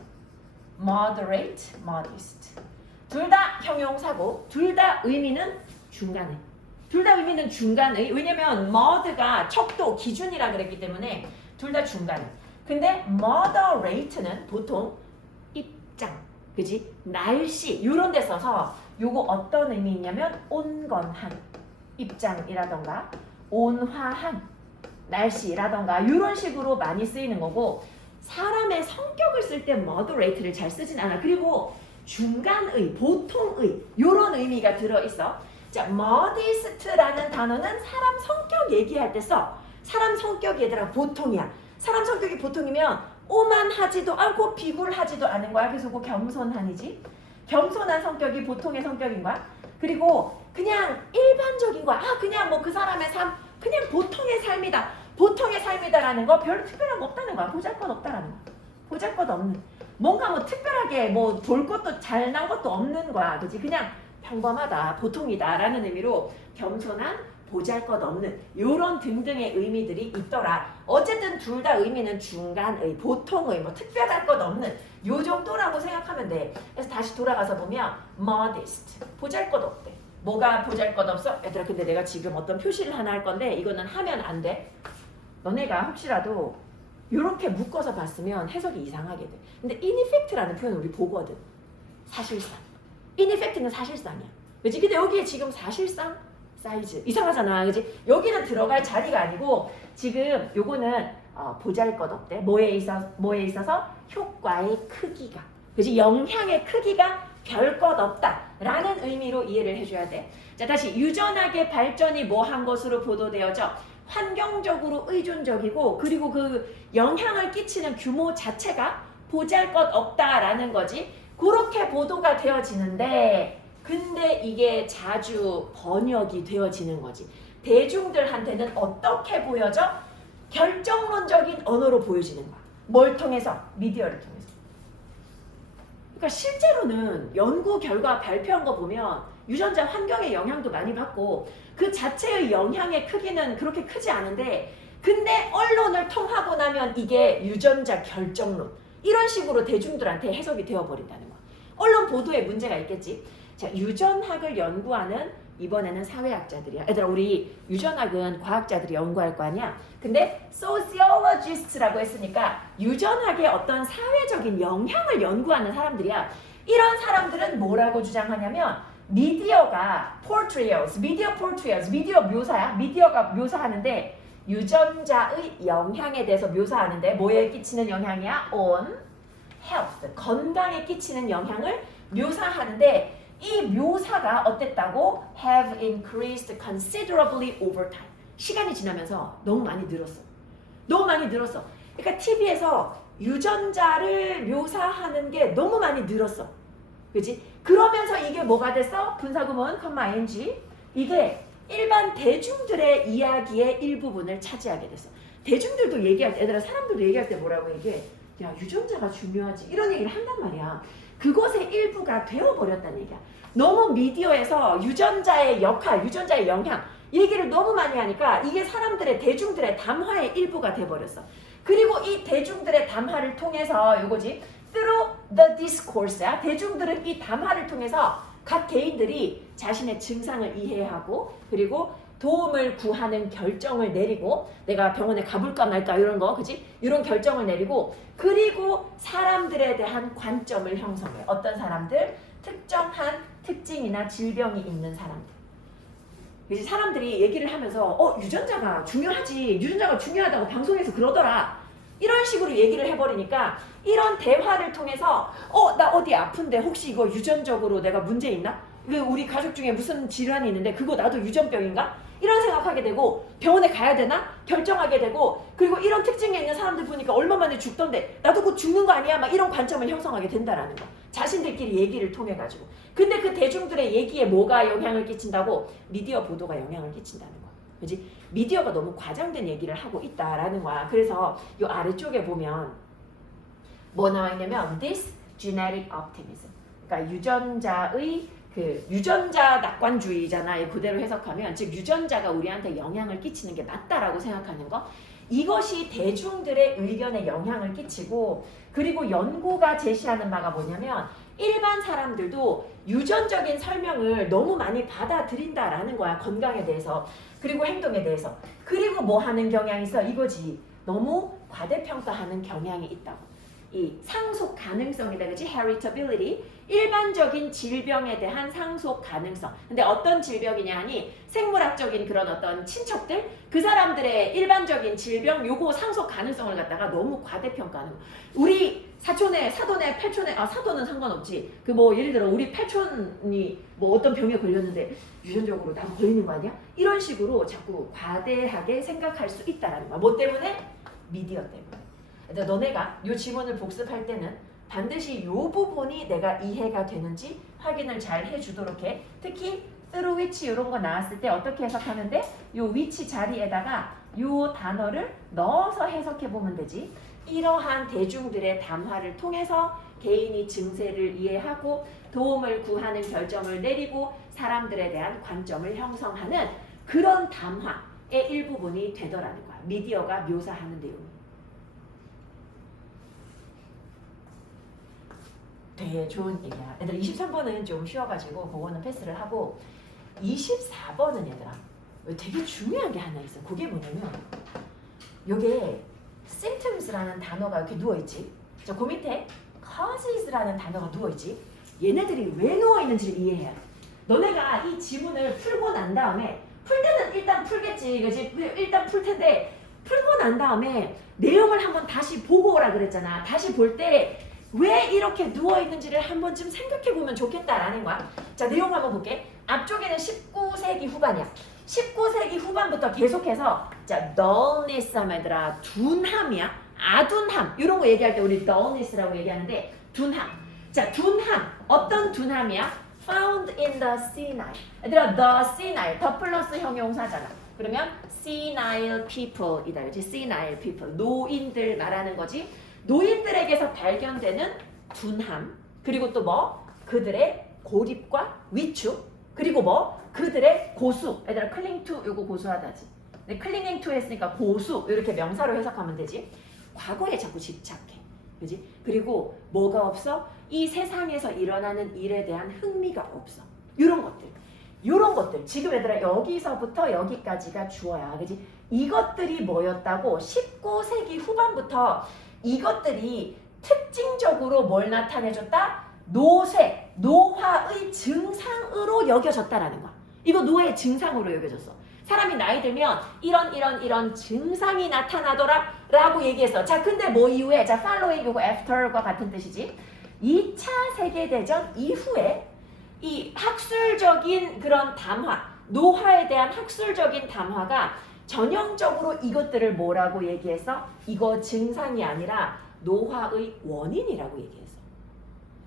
moderate, modest. 둘 다 형용사고 둘 다 의미는 중간에. 둘 다 의미는 중간의. 왜냐면 mod가 척도, 기준이라 그랬기 때문에 둘 다 중간에. 근데 moderate는 보통 입장, 그지? 날씨 이런 데 써서 요거 어떤 의미 있냐면 온건한 입장이라던가 온화한 날씨라던가 이런 식으로 많이 쓰이는 거고, 사람의 성격을 쓸 때 moderate를 잘 쓰진 않아. 그리고 중간의, 보통의 이런 의미가 들어있어. 자, modest라는 단어는 사람 성격 얘기할 때 써. 사람 성격 얘들아 보통이야. 사람 성격이 보통이면 오만하지도 않고 비굴하지도 않은 거야. 그래서 그 겸손한이지. 겸손한 성격이 보통의 성격인 거야. 그리고 그냥 일반적인 거야. 아, 그냥 뭐 그 사람의 삶, 그냥 보통의 삶이다. 보통의 삶이다라는 거 별로 특별한 거 없다는 거야. 보잘것없다라는 거야. 보잘것없는. 뭔가 뭐 특별하게 뭐 볼 것도 잘난 것도 없는 거야. 그치? 그냥 평범하다, 보통이다라는 의미로 겸손한, 보잘것없는 요런 등등의 의미들이 있더라. 어쨌든 둘 다 의미는 중간의, 보통의, 뭐 특별할 것 없는 요 정도라고 생각하면 돼. 그래서 다시 돌아가서 보면 modest, 보잘것없대. 뭐가 보잘것없어? 얘들아 근데 내가 지금 어떤 표시를 하나 할 건데 이거는 하면 안 돼. 너네가 혹시라도 이렇게 묶어서 봤으면 해석이 이상하게 돼. 근데 ineffect라는 표현을 우리 보거든. 사실상. ineffect는 사실상이야. 그치? 근데 여기에 지금 사실상 사이즈 이상하잖아. 그치? 여기는 들어갈 자리가 아니고 지금 요거는 보잘것없대. 뭐에 있어서 효과의 크기가. 그치? 영향의 크기가 별 것 없다 라는 의미로 이해를 해줘야 돼. 자, 다시 유전학의 발전이 뭐 한 것으로 보도되어져? 환경적으로 의존적이고 그리고 그 영향을 끼치는 규모 자체가 보잘것없다라는 거지. 그렇게 보도가 되어지는데 근데 이게 자주 번역이 되어지는 거지. 대중들한테는 어떻게 보여져? 결정론적인 언어로 보여지는 거야. 뭘 통해서? 미디어를 통해서. 그러니까 실제로는 연구 결과 발표한 거 보면 유전자 환경의 영향도 많이 받고 그 자체의 영향의 크기는 그렇게 크지 않은데 근데 언론을 통하고 나면 이게 유전자 결정론 이런 식으로 대중들한테 해석이 되어버린다는 거야. 언론 보도에 문제가 있겠지. 자, 유전학을 연구하는 이번에는 사회학자들이야. 얘들아 우리 유전학은 과학자들이 연구할 거 아니야. 근데 sociologist라고 했으니까 유전학의 어떤 사회적인 영향을 연구하는 사람들이야. 이런 사람들은 뭐라고 주장하냐면 미디어가 portrayals, 미디어 묘사야. 미디어가 묘사하는데 유전자의 영향에 대해서 묘사하는데 뭐에 끼치는 영향이야? on health, 건강에 끼치는 영향을 묘사하는데 이 묘사가 어땠다고? have increased considerably over time. 시간이 지나면서 너무 많이 늘었어. 너무 많이 늘었어. 그러니까 TV에서 유전자를 묘사하는 게 너무 많이 늘었어. 그치? 그러면서 이게 뭐가 됐어? 분사구문, ing. 이게 일반 대중들의 이야기의 일부분을 차지하게 됐어. 대중들도 얘기할 때, 얘들아 사람들도 얘기할 때 뭐라고 얘기해? 야, 유전자가 중요하지. 이런 얘기를 한단 말이야. 그것의 일부가 되어버렸다는 얘기야. 너무 미디어에서 유전자의 역할, 유전자의 영향 얘기를 너무 많이 하니까 이게 사람들의, 대중들의 담화의 일부가 돼버렸어. 그리고 이 대중들의 담화를 통해서 요거지 through the discourse야. 대중들은 이 담화를 통해서 각 개인들이 자신의 증상을 이해하고 그리고 도움을 구하는 결정을 내리고 내가 병원에 가볼까 말까 이런 거 그치? 이런 결정을 내리고 그리고 사람들에 대한 관점을 형성해. 어떤 사람들? 특정한 특징이나 질병이 있는 사람들. 이제 사람들이 얘기를 하면서 유전자가 중요하지, 유전자가 중요하다고 방송에서 그러더라, 이런 식으로 얘기를 해버리니까 이런 대화를 통해서 나 어디 아픈데 혹시 이거 유전적으로 내가 문제 있나? 우리 가족 중에 무슨 질환이 있는데 그거 나도 유전병인가? 이런 생각하게 되고 병원에 가야 되나? 결정하게 되고, 그리고 이런 특징이 있는 사람들 보니까 얼마 만에 죽던데 나도 곧 죽는 거 아니야? 막 이런 관점을 형성하게 된다라는 거. 자신들끼리 얘기를 통해 가지고. 근데 그 대중들의 얘기에 뭐가 영향을 끼친다고? 미디어 보도가 영향을 끼친다는 거야. 그지? 미디어가 너무 과장된 얘기를 하고 있다라는 거야. 그래서 이 아래쪽에 보면 뭐 나와 있냐면 this genetic optimism. 그러니까 유전자의 그 유전자 낙관주의잖아요. 그대로 해석하면 즉 유전자가 우리한테 영향을 끼치는 게 맞다라고 생각하는 거. 이것이 대중들의 의견에 영향을 끼치고, 그리고 연구가 제시하는 바가 뭐냐면 일반 사람들도 유전적인 설명을 너무 많이 받아들인다라는 거야. 건강에 대해서, 그리고 행동에 대해서. 그리고 뭐 하는 경향이 있어? 이거지. 너무 과대평가하는 경향이 있다고. 이 상속 가능성이다, 그치? heritability. 일반적인 질병에 대한 상속 가능성. 근데 어떤 질병이냐 하니 생물학적인 그런 어떤 친척들, 그 사람들의 일반적인 질병 요거 상속 가능성을 갖다가 너무 과대평가하는 거. 우리 사촌에, 사돈에, 팔촌에, 사돈은 상관없지. 그 뭐 예를 들어 우리 팔촌이 뭐 어떤 병에 걸렸는데 유전적으로 나도 걸리는 거 아니야? 이런 식으로 자꾸 과대하게 생각할 수 있다라는 거야. 뭐 때문에? 미디어 때문에. 너네가 이 지문을 복습할 때는 반드시 이 부분이 내가 이해가 되는지 확인을 잘 해주도록 해. 특히 through which 이런 거 나왔을 때 어떻게 해석하는데 이 which 자리에다가 이 단어를 넣어서 해석해 보면 되지. 이러한 대중들의 담화를 통해서 개인이 증세를 이해하고 도움을 구하는 결정을 내리고 사람들에 대한 관점을 형성하는 그런 담화의 일부분이 되더라는 거야. 미디어가 묘사하는 내용이. 되게 좋은 얘기야. 얘들아 23번은 좀 쉬워가지고 그거는 패스를 하고 24번은 얘들아 되게 중요한 게 하나 있어. 그게 뭐냐면 요게 symptoms라는 단어가 이렇게 누워있지. 그 밑에 causes라는 단어가 누워있지. 얘네들이 왜 누워있는지를 이해해야 돼. 너네가 이 지문을 풀고 난 다음에 풀 때는 일단 풀겠지. 그치? 일단 풀 텐데 풀고 난 다음에 내용을 한번 다시 보고 오라 그랬잖아. 다시 볼 때 왜 이렇게 누워있는지를 한 번쯤 생각해보면 좋겠다라는 거야. 자, 내용 한번 볼게. 앞쪽에는 19세기 후반이야. 19세기 후반부터 계속해서 자, dullness 하면 얘들아 둔함이야. 아둔함. 이런 거 얘기할 때 우리 dullness라고 얘기하는데 둔함. 자, 둔함. 어떤 둔함이야? found in the senile. 얘들아 the senile. 더 플러스 형용사잖아. 그러면 senile people이다. 그렇지? senile people. 노인들 말하는 거지. 노인들에게서 발견되는 둔함, 그리고 또 뭐? 그들의 고립과 위축, 그리고 뭐? 그들의 고수. 얘들아 cling to 요거 고수하다지. 근데 clinging to 했으니까 고수 이렇게 명사로 해석하면 되지. 과거에 자꾸 집착해. 그지? 그리고 뭐가 없어? 이 세상에서 일어나는 일에 대한 흥미가 없어. 요런 것들. 지금 얘들아 여기서부터 여기까지가 주어야. 그지? 이것들이 뭐였다고? 19세기 후반부터 이것들이 특징적으로 뭘 나타내줬다? 노쇠, 노화의 증상으로 여겨졌다라는 거야. 이거 노화의 증상으로 여겨졌어. 사람이 나이 들면 이런 증상이 나타나더라 라고 얘기했어. 자, 근데 뭐 이후에? 자, following 요거 after과 같은 뜻이지. 2차 세계대전 이후에 이 학술적인 그런 담화, 노화에 대한 학술적인 담화가 전형적으로 이것들을 뭐라고 얘기해서 이거 증상이 아니라 노화의 원인이라고 얘기했어.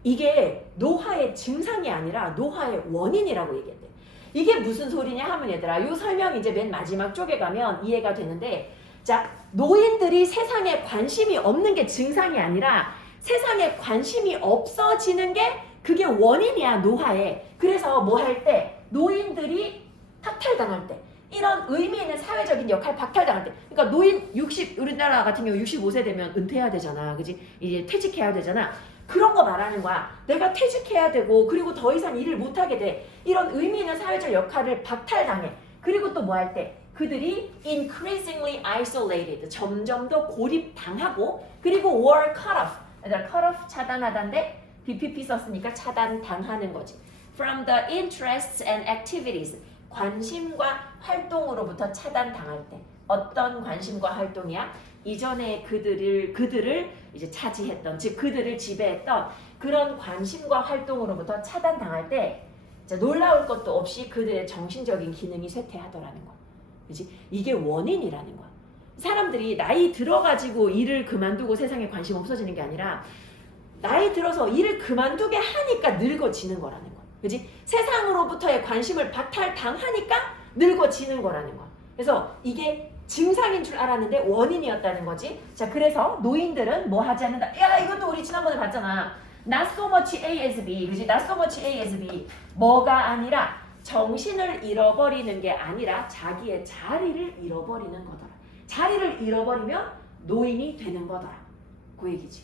이게 노화의 증상이 아니라 노화의 원인이라고 얘기했대. 이게 무슨 소리냐 하면 얘들아 이 설명 이제 맨 마지막 쪽에 가면 이해가 되는데, 자, 노인들이 세상에 관심이 없는 게 증상이 아니라 세상에 관심이 없어지는 게 그게 원인이야, 노화에. 그래서 뭐 할 때 노인들이 박탈당할 때, 이런 의미 있는 사회적인 역할 박탈당할 때, 그러니까 노인 60, 우리나라 같은 경우 65세 되면 은퇴해야 되잖아. 그지? 이제 퇴직해야 되잖아. 그런 거 말하는 거야. 내가 퇴직해야 되고 그리고 더 이상 일을 못하게 돼. 이런 의미 있는 사회적 역할을 박탈당해. 그리고 또 뭐 할 때? 그들이 increasingly isolated, 점점 더 고립당하고, 그리고 were cut off, cut off 차단하다인데 BPP 썼으니까 차단당하는 거지. From the interests and activities. 관심과 활동으로부터 차단당할 때. 어떤 관심과 활동이야? 이전에 그들을 이제 차지했던, 즉 그들을 지배했던 그런 관심과 활동으로부터 차단당할 때 놀라울 것도 없이 그들의 정신적인 기능이 쇠퇴하더라는 거야. 그렇지? 이게 원인이라는 거야. 사람들이 나이 들어가지고 일을 그만두고 세상에 관심 없어지는 게 아니라 나이 들어서 일을 그만두게 하니까 늙어지는 거라는 거야. 그렇지? 세상으로부터의 관심을 박탈당하니까 늙어지는 거라는 거야. 그래서 이게 증상인 줄 알았는데 원인이었다는 거지. 자, 그래서 노인들은 뭐 하지 않는다. 야, 이것도 우리 지난번에 봤잖아. Not so much A as B. 그지? Not so much A as B. 뭐가 아니라 정신을 잃어버리는 게 아니라 자기의 자리를 잃어버리는 거더라. 자리를 잃어버리면 노인이 되는 거더라. 그 얘기지.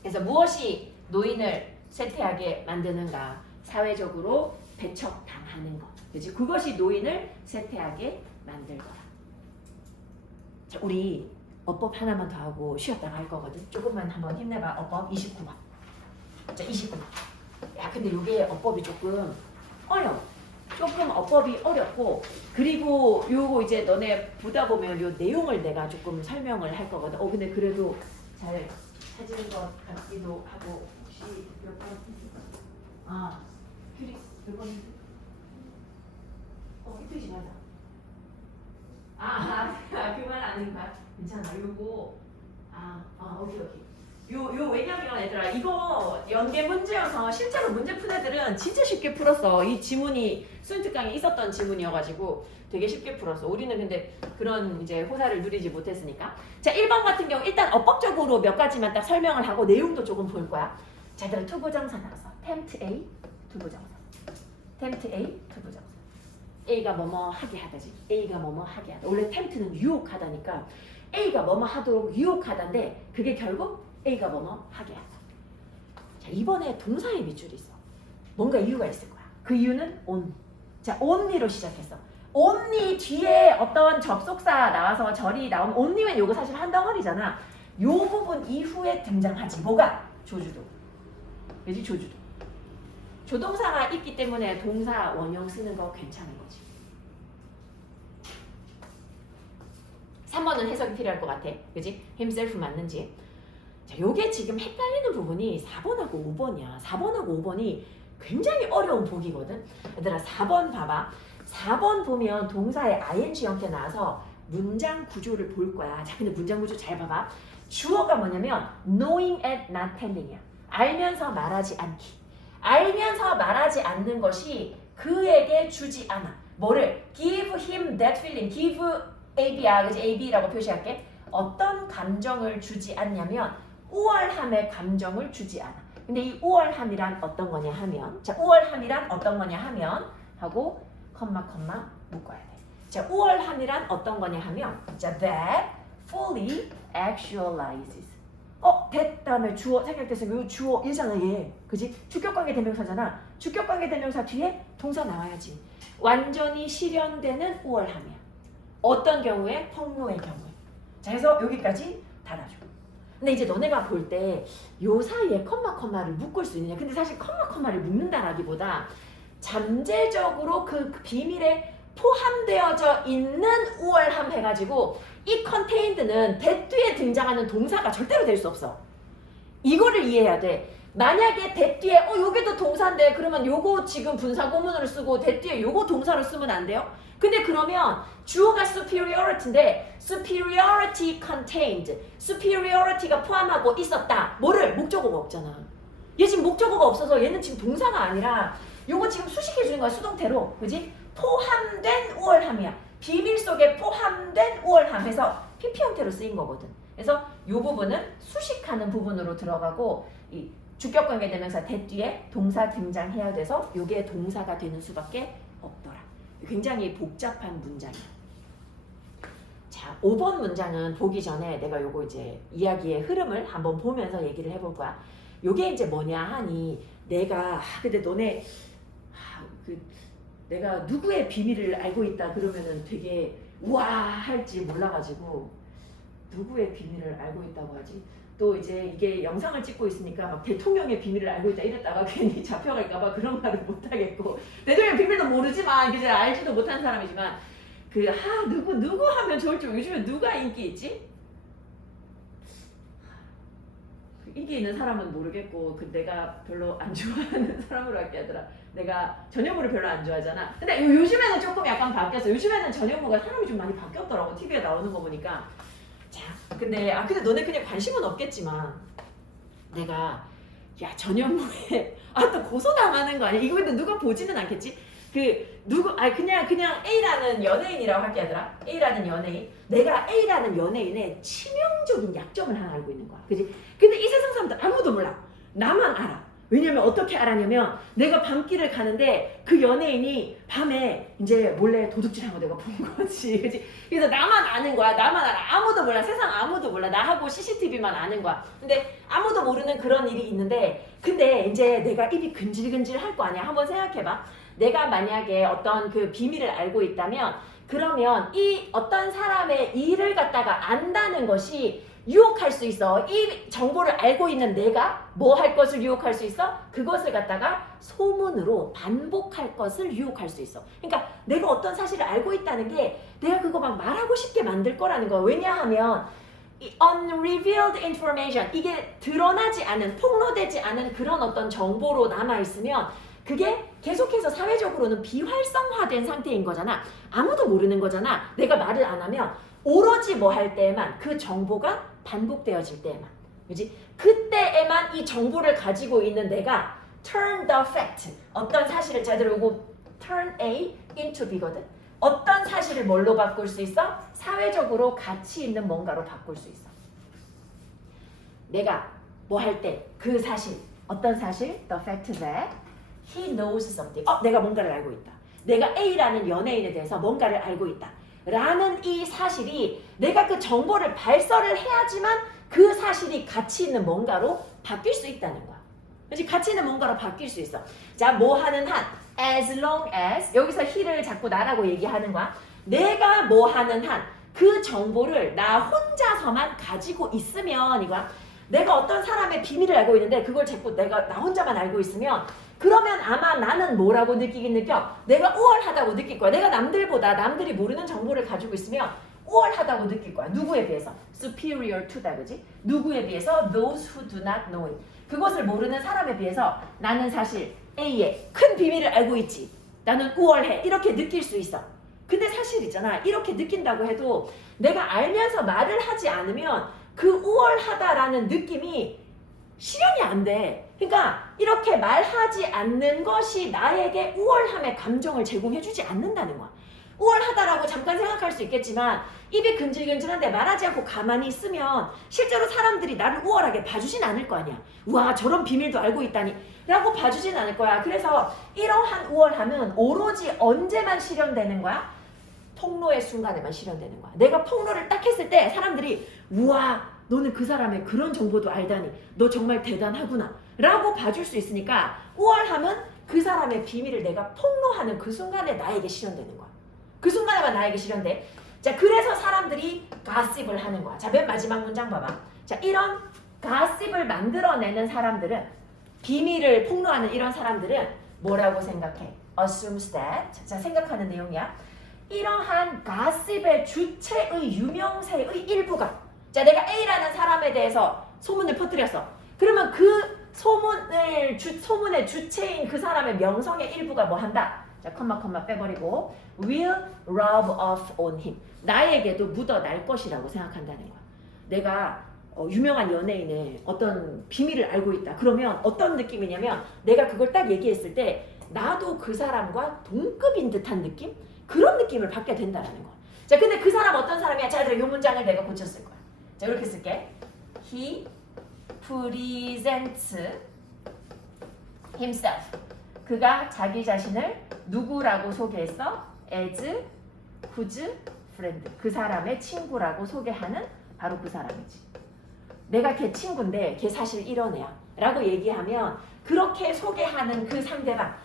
그래서 무엇이 노인을 쇠퇴하게 만드는가? 사회적으로 배척당하는 것. 그지? 그것이 노인을 쇠퇴하게 만들거라. 자, 우리 어법 하나만 더 하고 쉬었다가 할 거거든. 조금만 한번 힘내봐. 어법 29번. 자, 29번. 야, 근데 이게 어법이 조금 어려워. 조금 어법이 어렵고, 그리고 요거 이제 너네 보다 보면 요 내용을 내가 조금 설명을 할 거거든. 근데 그래도 잘 찾은 것 같기도 하고. 혹시 몇 번? 큐리 몇 번? 이 페이지 맞아. 그 말 아닌 거야. 괜찮아. 요거 오케이. 요 왜냐면 얘들아 이거 연계 문제여서 실제로 문제 푼 애들은 진짜 쉽게 풀었어. 이 지문이 수능특강에 있었던 지문이어가지고 되게 쉽게 풀었어. 우리는 근데 그런 이제 호사를 누리지 못했으니까. 자, 1번 같은 경우 일단 어법적으로 몇 가지만 딱 설명을 하고 내용도 조금 볼 거야. 자, 얘들아 투부정사 나왔어. tempt A 투부정사. tempt A 투부정사. A가 뭐뭐 하게 하다지. A가 뭐뭐 하게 하다. 원래 tempt는 유혹하다니까 A가 뭐뭐 하도록 유혹하다인데 그게 결국 A가 뭐뭐 하게 하다. 자, 이번에 동사의 밑줄이 있어. 뭔가 이유가 있을 거야. 그 이유는 on. 자, only로 시작했어. only 뒤에 어떤 접속사 나와서 절이 나오면 only면 요거 사실 한 덩어리잖아. 요 부분 이후에 등장하지. 뭐가? 조주도. 그지? 조주도. 조동사가 있기 때문에 동사 원형 쓰는 거 괜찮은 거지. 3번은 해석이 필요할 것 같아. 그지? himself 맞는지. 자, 요게 지금 헷갈리는 부분이 4번하고 5번이야. 4번하고 5번이 굉장히 어려운 보기거든. 얘들아 4번 봐봐. 4번 보면 동사의 ing 형태 나와서 문장 구조를 볼 거야. 자, 근데 문장 구조 잘 봐봐. 주어가 뭐냐면 knowing and not telling이야. 알면서 말하지 않기. 알면서 말하지 않는 것이 그에게 주지 않아. 뭐를? give him that feeling. give AB야. 그치? AB라고 표시할게. 어떤 감정을 주지 않냐면 우월함의 감정을 주지 않아. 근데 이 우월함이란 어떤 거냐 하면, 자, 우월함이란 어떤 거냐 하면 하고 컴마 묶어야 돼. 자, 우월함이란 어떤 거냐 하면, 자, that fully actualizes. that 다음에 주어 생략돼서 요 주어 일잖아 얘. 그지? 주격관계 대명사잖아. 주격관계 대명사 뒤에 동사 나와야지. 완전히 실현되는 우월함이야. 어떤 경우에? 폭로의 경우에. 자, 그래서 여기까지 달아줘. 근데 이제 너네가 볼 때 요 사이에 컴마를 묶을 수 있느냐. 근데 사실 컴마를 묶는다라기보다 잠재적으로 그 비밀에 포함되어져 있는 우월함 해가지고 이 contained는 that 뒤에 등장하는 동사가 절대로 될 수 없어. 이거를 이해해야 돼. 만약에 that 뒤에 요게도 동사인데 그러면 요거 지금 분사구문으로 쓰고 that 뒤에 요거 동사로 쓰면 안 돼요? 근데 그러면 주어가 superiority인데 superiority contained, superiority가 포함하고 있었다. 뭐를? 목적어가 없잖아. 얘 지금 목적어가 없어서 얘는 지금 동사가 아니라 요거 지금 수식해 주는 거야. 수동태로. 그지? 포함된 우월함이야. 비밀 속에 포함된 우월함 해서 PP 형태로 쓰인 거거든. 그래서 요 부분은 수식하는 부분으로 들어가고 이 주격관계 대명사 that 뒤에 동사 등장해야 돼서 요게 동사가 되는 수밖에 없더라. 굉장히 복잡한 문장이야. 자, 5번 문장은 보기 전에 내가 요거 이제 이야기의 흐름을 한번 보면서 얘기를 해볼 거야. 요게 이제 뭐냐 하니 내가 근데 너네 내가 누구의 비밀을 알고 있다 그러면은 되게 우와 할지 몰라가지고 누구의 비밀을 알고 있다고 하지? 또 이제 이게 영상을 찍고 있으니까 막 대통령의 비밀을 알고 있다 이랬다가 괜히 잡혀갈까봐 그런 말을 못하겠고 대통령 비밀도 모르지만 이제 알지도 못한 사람이지만 누구 하면 좋을지 요즘에 누가 인기 있지? 인기 있는 사람은 모르겠고 내가 별로 안 좋아하는 사람으로 할게 하더라. 내가 전현무를 별로 안 좋아하잖아. 근데 요즘에는 조금 약간 바뀌었어. 요즘에는 전현무가 사람이 좀 많이 바뀌었더라고. TV에 나오는 거 보니까. 자, 근데 너네 그냥 관심은 없겠지만 내가 전현무에 또 고소당하는 거 아니야? 이거 근데 누가 보지는 않겠지? 그냥 A라는 연예인이라고 할게 하더라. A라는 연예인. 내가 A라는 연예인의 치명적인 약점을 하나 알고 있는 거야. 그지? 근데 이 세상 사람들 아무도 몰라. 나만 알아. 왜냐면 어떻게 알았냐면 내가 밤길을 가는데 그 연예인이 밤에 이제 몰래 도둑질한 거 내가 본 거지. 그지? 그래서 나만 아는 거야. 나만 알아. 아무도 몰라. 세상 아무도 몰라. 나하고 CCTV만 아는 거야. 근데 아무도 모르는 그런 일이 있는데 근데 이제 내가 입이 근질근질 할 거 아니야. 한번 생각해봐. 내가 만약에 어떤 그 비밀을 알고 있다면 그러면 이 어떤 사람의 일을 갖다가 안다는 것이 유혹할 수 있어. 이 정보를 알고 있는 내가 뭐 할 것을 유혹할 수 있어? 그것을 갖다가 소문으로 반복할 것을 유혹할 수 있어. 그러니까 내가 어떤 사실을 알고 있다는 게 내가 그거 막 말하고 싶게 만들 거라는 거야. 왜냐하면 이 unrevealed information 이게 드러나지 않은 폭로되지 않은 그런 어떤 정보로 남아있으면 그게 계속해서 사회적으로는 비활성화된 상태인 거잖아. 아무도 모르는 거잖아. 내가 말을 안 하면 오로지 뭐 할 때에만 그 정보가 반복되어질 때에만. 그지? 그때에만 이 정보를 가지고 있는 내가 turn the fact 어떤 사실을 제대로 turn A into B거든. 어떤 사실을 뭘로 바꿀 수 있어? 사회적으로 가치 있는 뭔가로 바꿀 수 있어. 내가 뭐 할 때 그 사실 어떤 사실? The fact that he knows something. 내가 뭔가를 알고 있다. 내가 A라는 연예인에 대해서 뭔가를 알고 있다. 라는 이 사실이 내가 그 정보를 발설을 해야지만 그 사실이 가치 있는 뭔가로 바뀔 수 있다는 거야. 그렇지? 가치 있는 뭔가로 바뀔 수 있어. 자, 뭐 하는 한 as long as 여기서 he를 자꾸 나라고 얘기하는 거야. 내가 뭐 하는 한 그 정보를 나 혼자서만 가지고 있으면 이거야. 내가 어떤 사람의 비밀을 알고 있는데 그걸 자꾸 나 혼자만 알고 있으면 그러면 아마 나는 뭐라고 느끼긴 느껴? 내가 우월하다고 느낄 거야. 내가 남들보다 남들이 모르는 정보를 가지고 있으면 우월하다고 느낄 거야. 누구에 비해서? superior to다, 그지? 누구에 비해서? those who do not know it. 그것을 모르는 사람에 비해서 나는 사실 A의 큰 비밀을 알고 있지. 나는 우월해. 이렇게 느낄 수 있어. 근데 사실 있잖아. 이렇게 느낀다고 해도 내가 알면서 말을 하지 않으면 그 우월하다라는 느낌이 실현이 안 돼. 그러니까 이렇게 말하지 않는 것이 나에게 우월함의 감정을 제공해주지 않는다는 거야. 우월하다라고 잠깐 생각할 수 있겠지만 입이 근질근질한데 말하지 않고 가만히 있으면 실제로 사람들이 나를 우월하게 봐주진 않을 거 아니야. 우와, 저런 비밀도 알고 있다니 라고 봐주진 않을 거야. 그래서 이러한 우월함은 오로지 언제만 실현되는 거야? 폭로의 순간에만 실현되는 거야. 내가 폭로를 딱 했을 때 사람들이 우와, 너는 그 사람의 그런 정보도 알다니 너 정말 대단하구나 라고 봐줄 수 있으니까 우월함은 그 사람의 비밀을 내가 폭로하는 그 순간에 나에게 실현되는 거야. 그 순간에만 나에게 실현돼. 자, 그래서 사람들이 가십을 하는 거야. 자, 맨 마지막 문장 봐봐. 자, 이런 가십을 만들어내는 사람들은 비밀을 폭로하는 이런 사람들은 뭐라고 생각해? assumes that. 자, 생각하는 내용이야. 이러한 가십의 주체의 유명세의 일부가 자, 내가 A라는 사람에 대해서 소문을 퍼뜨렸어. 그러면 그 소문의 주체인 그 사람의 명성의 일부가 뭐 한다? 자, 컴마 빼버리고 will rub off on him. 나에게도 묻어날 것이라고 생각한다는 거야. 내가 유명한 연예인의 어떤 비밀을 알고 있다. 그러면 어떤 느낌이냐면 내가 그걸 딱 얘기했을 때 나도 그 사람과 동급인 듯한 느낌? 그런 느낌을 받게 된다는 거야. 자, 근데 그 사람 어떤 사람이야? 자, 이 문장을 내가 고쳤을 거야. 자, 이렇게 쓸게. He presents himself. 그가 자기 자신을 누구라고 소개했어? as whose friend. 그 사람의 친구라고 소개하는 바로 그 사람이지. 내가 걔 친구인데 걔 사실 이런 애야 라고 얘기하면 그렇게 소개하는 그 상대방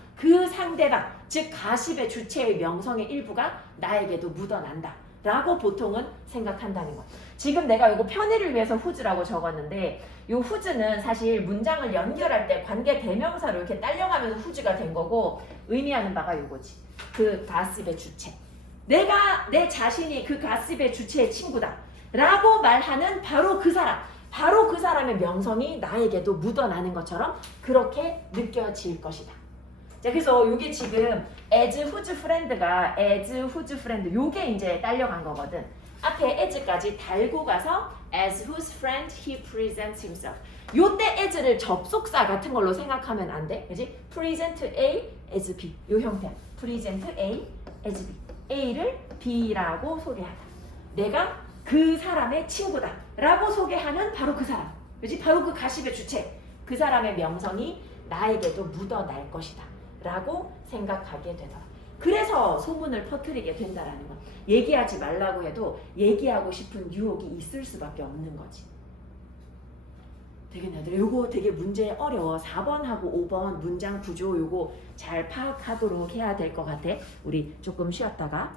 즉 가십의 주체의 명성의 일부가 나에게도 묻어난다 라고 보통은 생각한다는 거. 지금 내가 이거 편의를 위해서 whose라고 적었는데 이 whose는 사실 문장을 연결할 때 관계 대명사로 이렇게 딸려가면서 whose가 된 거고 의미하는 바가 이거지. 그 가십의 주체. 내가 내 자신이 그 가십의 주체의 친구다 라고 말하는 바로 그 사람. 바로 그 사람의 명성이 나에게도 묻어나는 것처럼 그렇게 느껴질 것이다. 자, 그래서 이게 지금 as whose friend가 as whose friend 요게 이제 딸려간 거거든. 앞에 as까지 달고 가서 as whose friend he presents himself. 요때 as를 접속사 같은 걸로 생각하면 안 돼. 그지? present A as B. 요 형태. present A as B. A를 B라고 소개하다. 내가 그 사람의 친구다 라고 소개하는 바로 그 사람. 그지? 바로 그 가십의 주체. 그 사람의 명성이 나에게도 묻어날 것이다 라고 생각하게 되더라. 그래서 소문을 퍼뜨리게 된다라는 거. 얘기하지 말라고 해도 얘기하고 싶은 유혹이 있을 수밖에 없는 거지. 되겠네. 요거 되게 문제 어려워. 4번하고 5번 문장 구조 요거 잘 파악하도록 해야 될 것 같아. 우리 조금 쉬었다가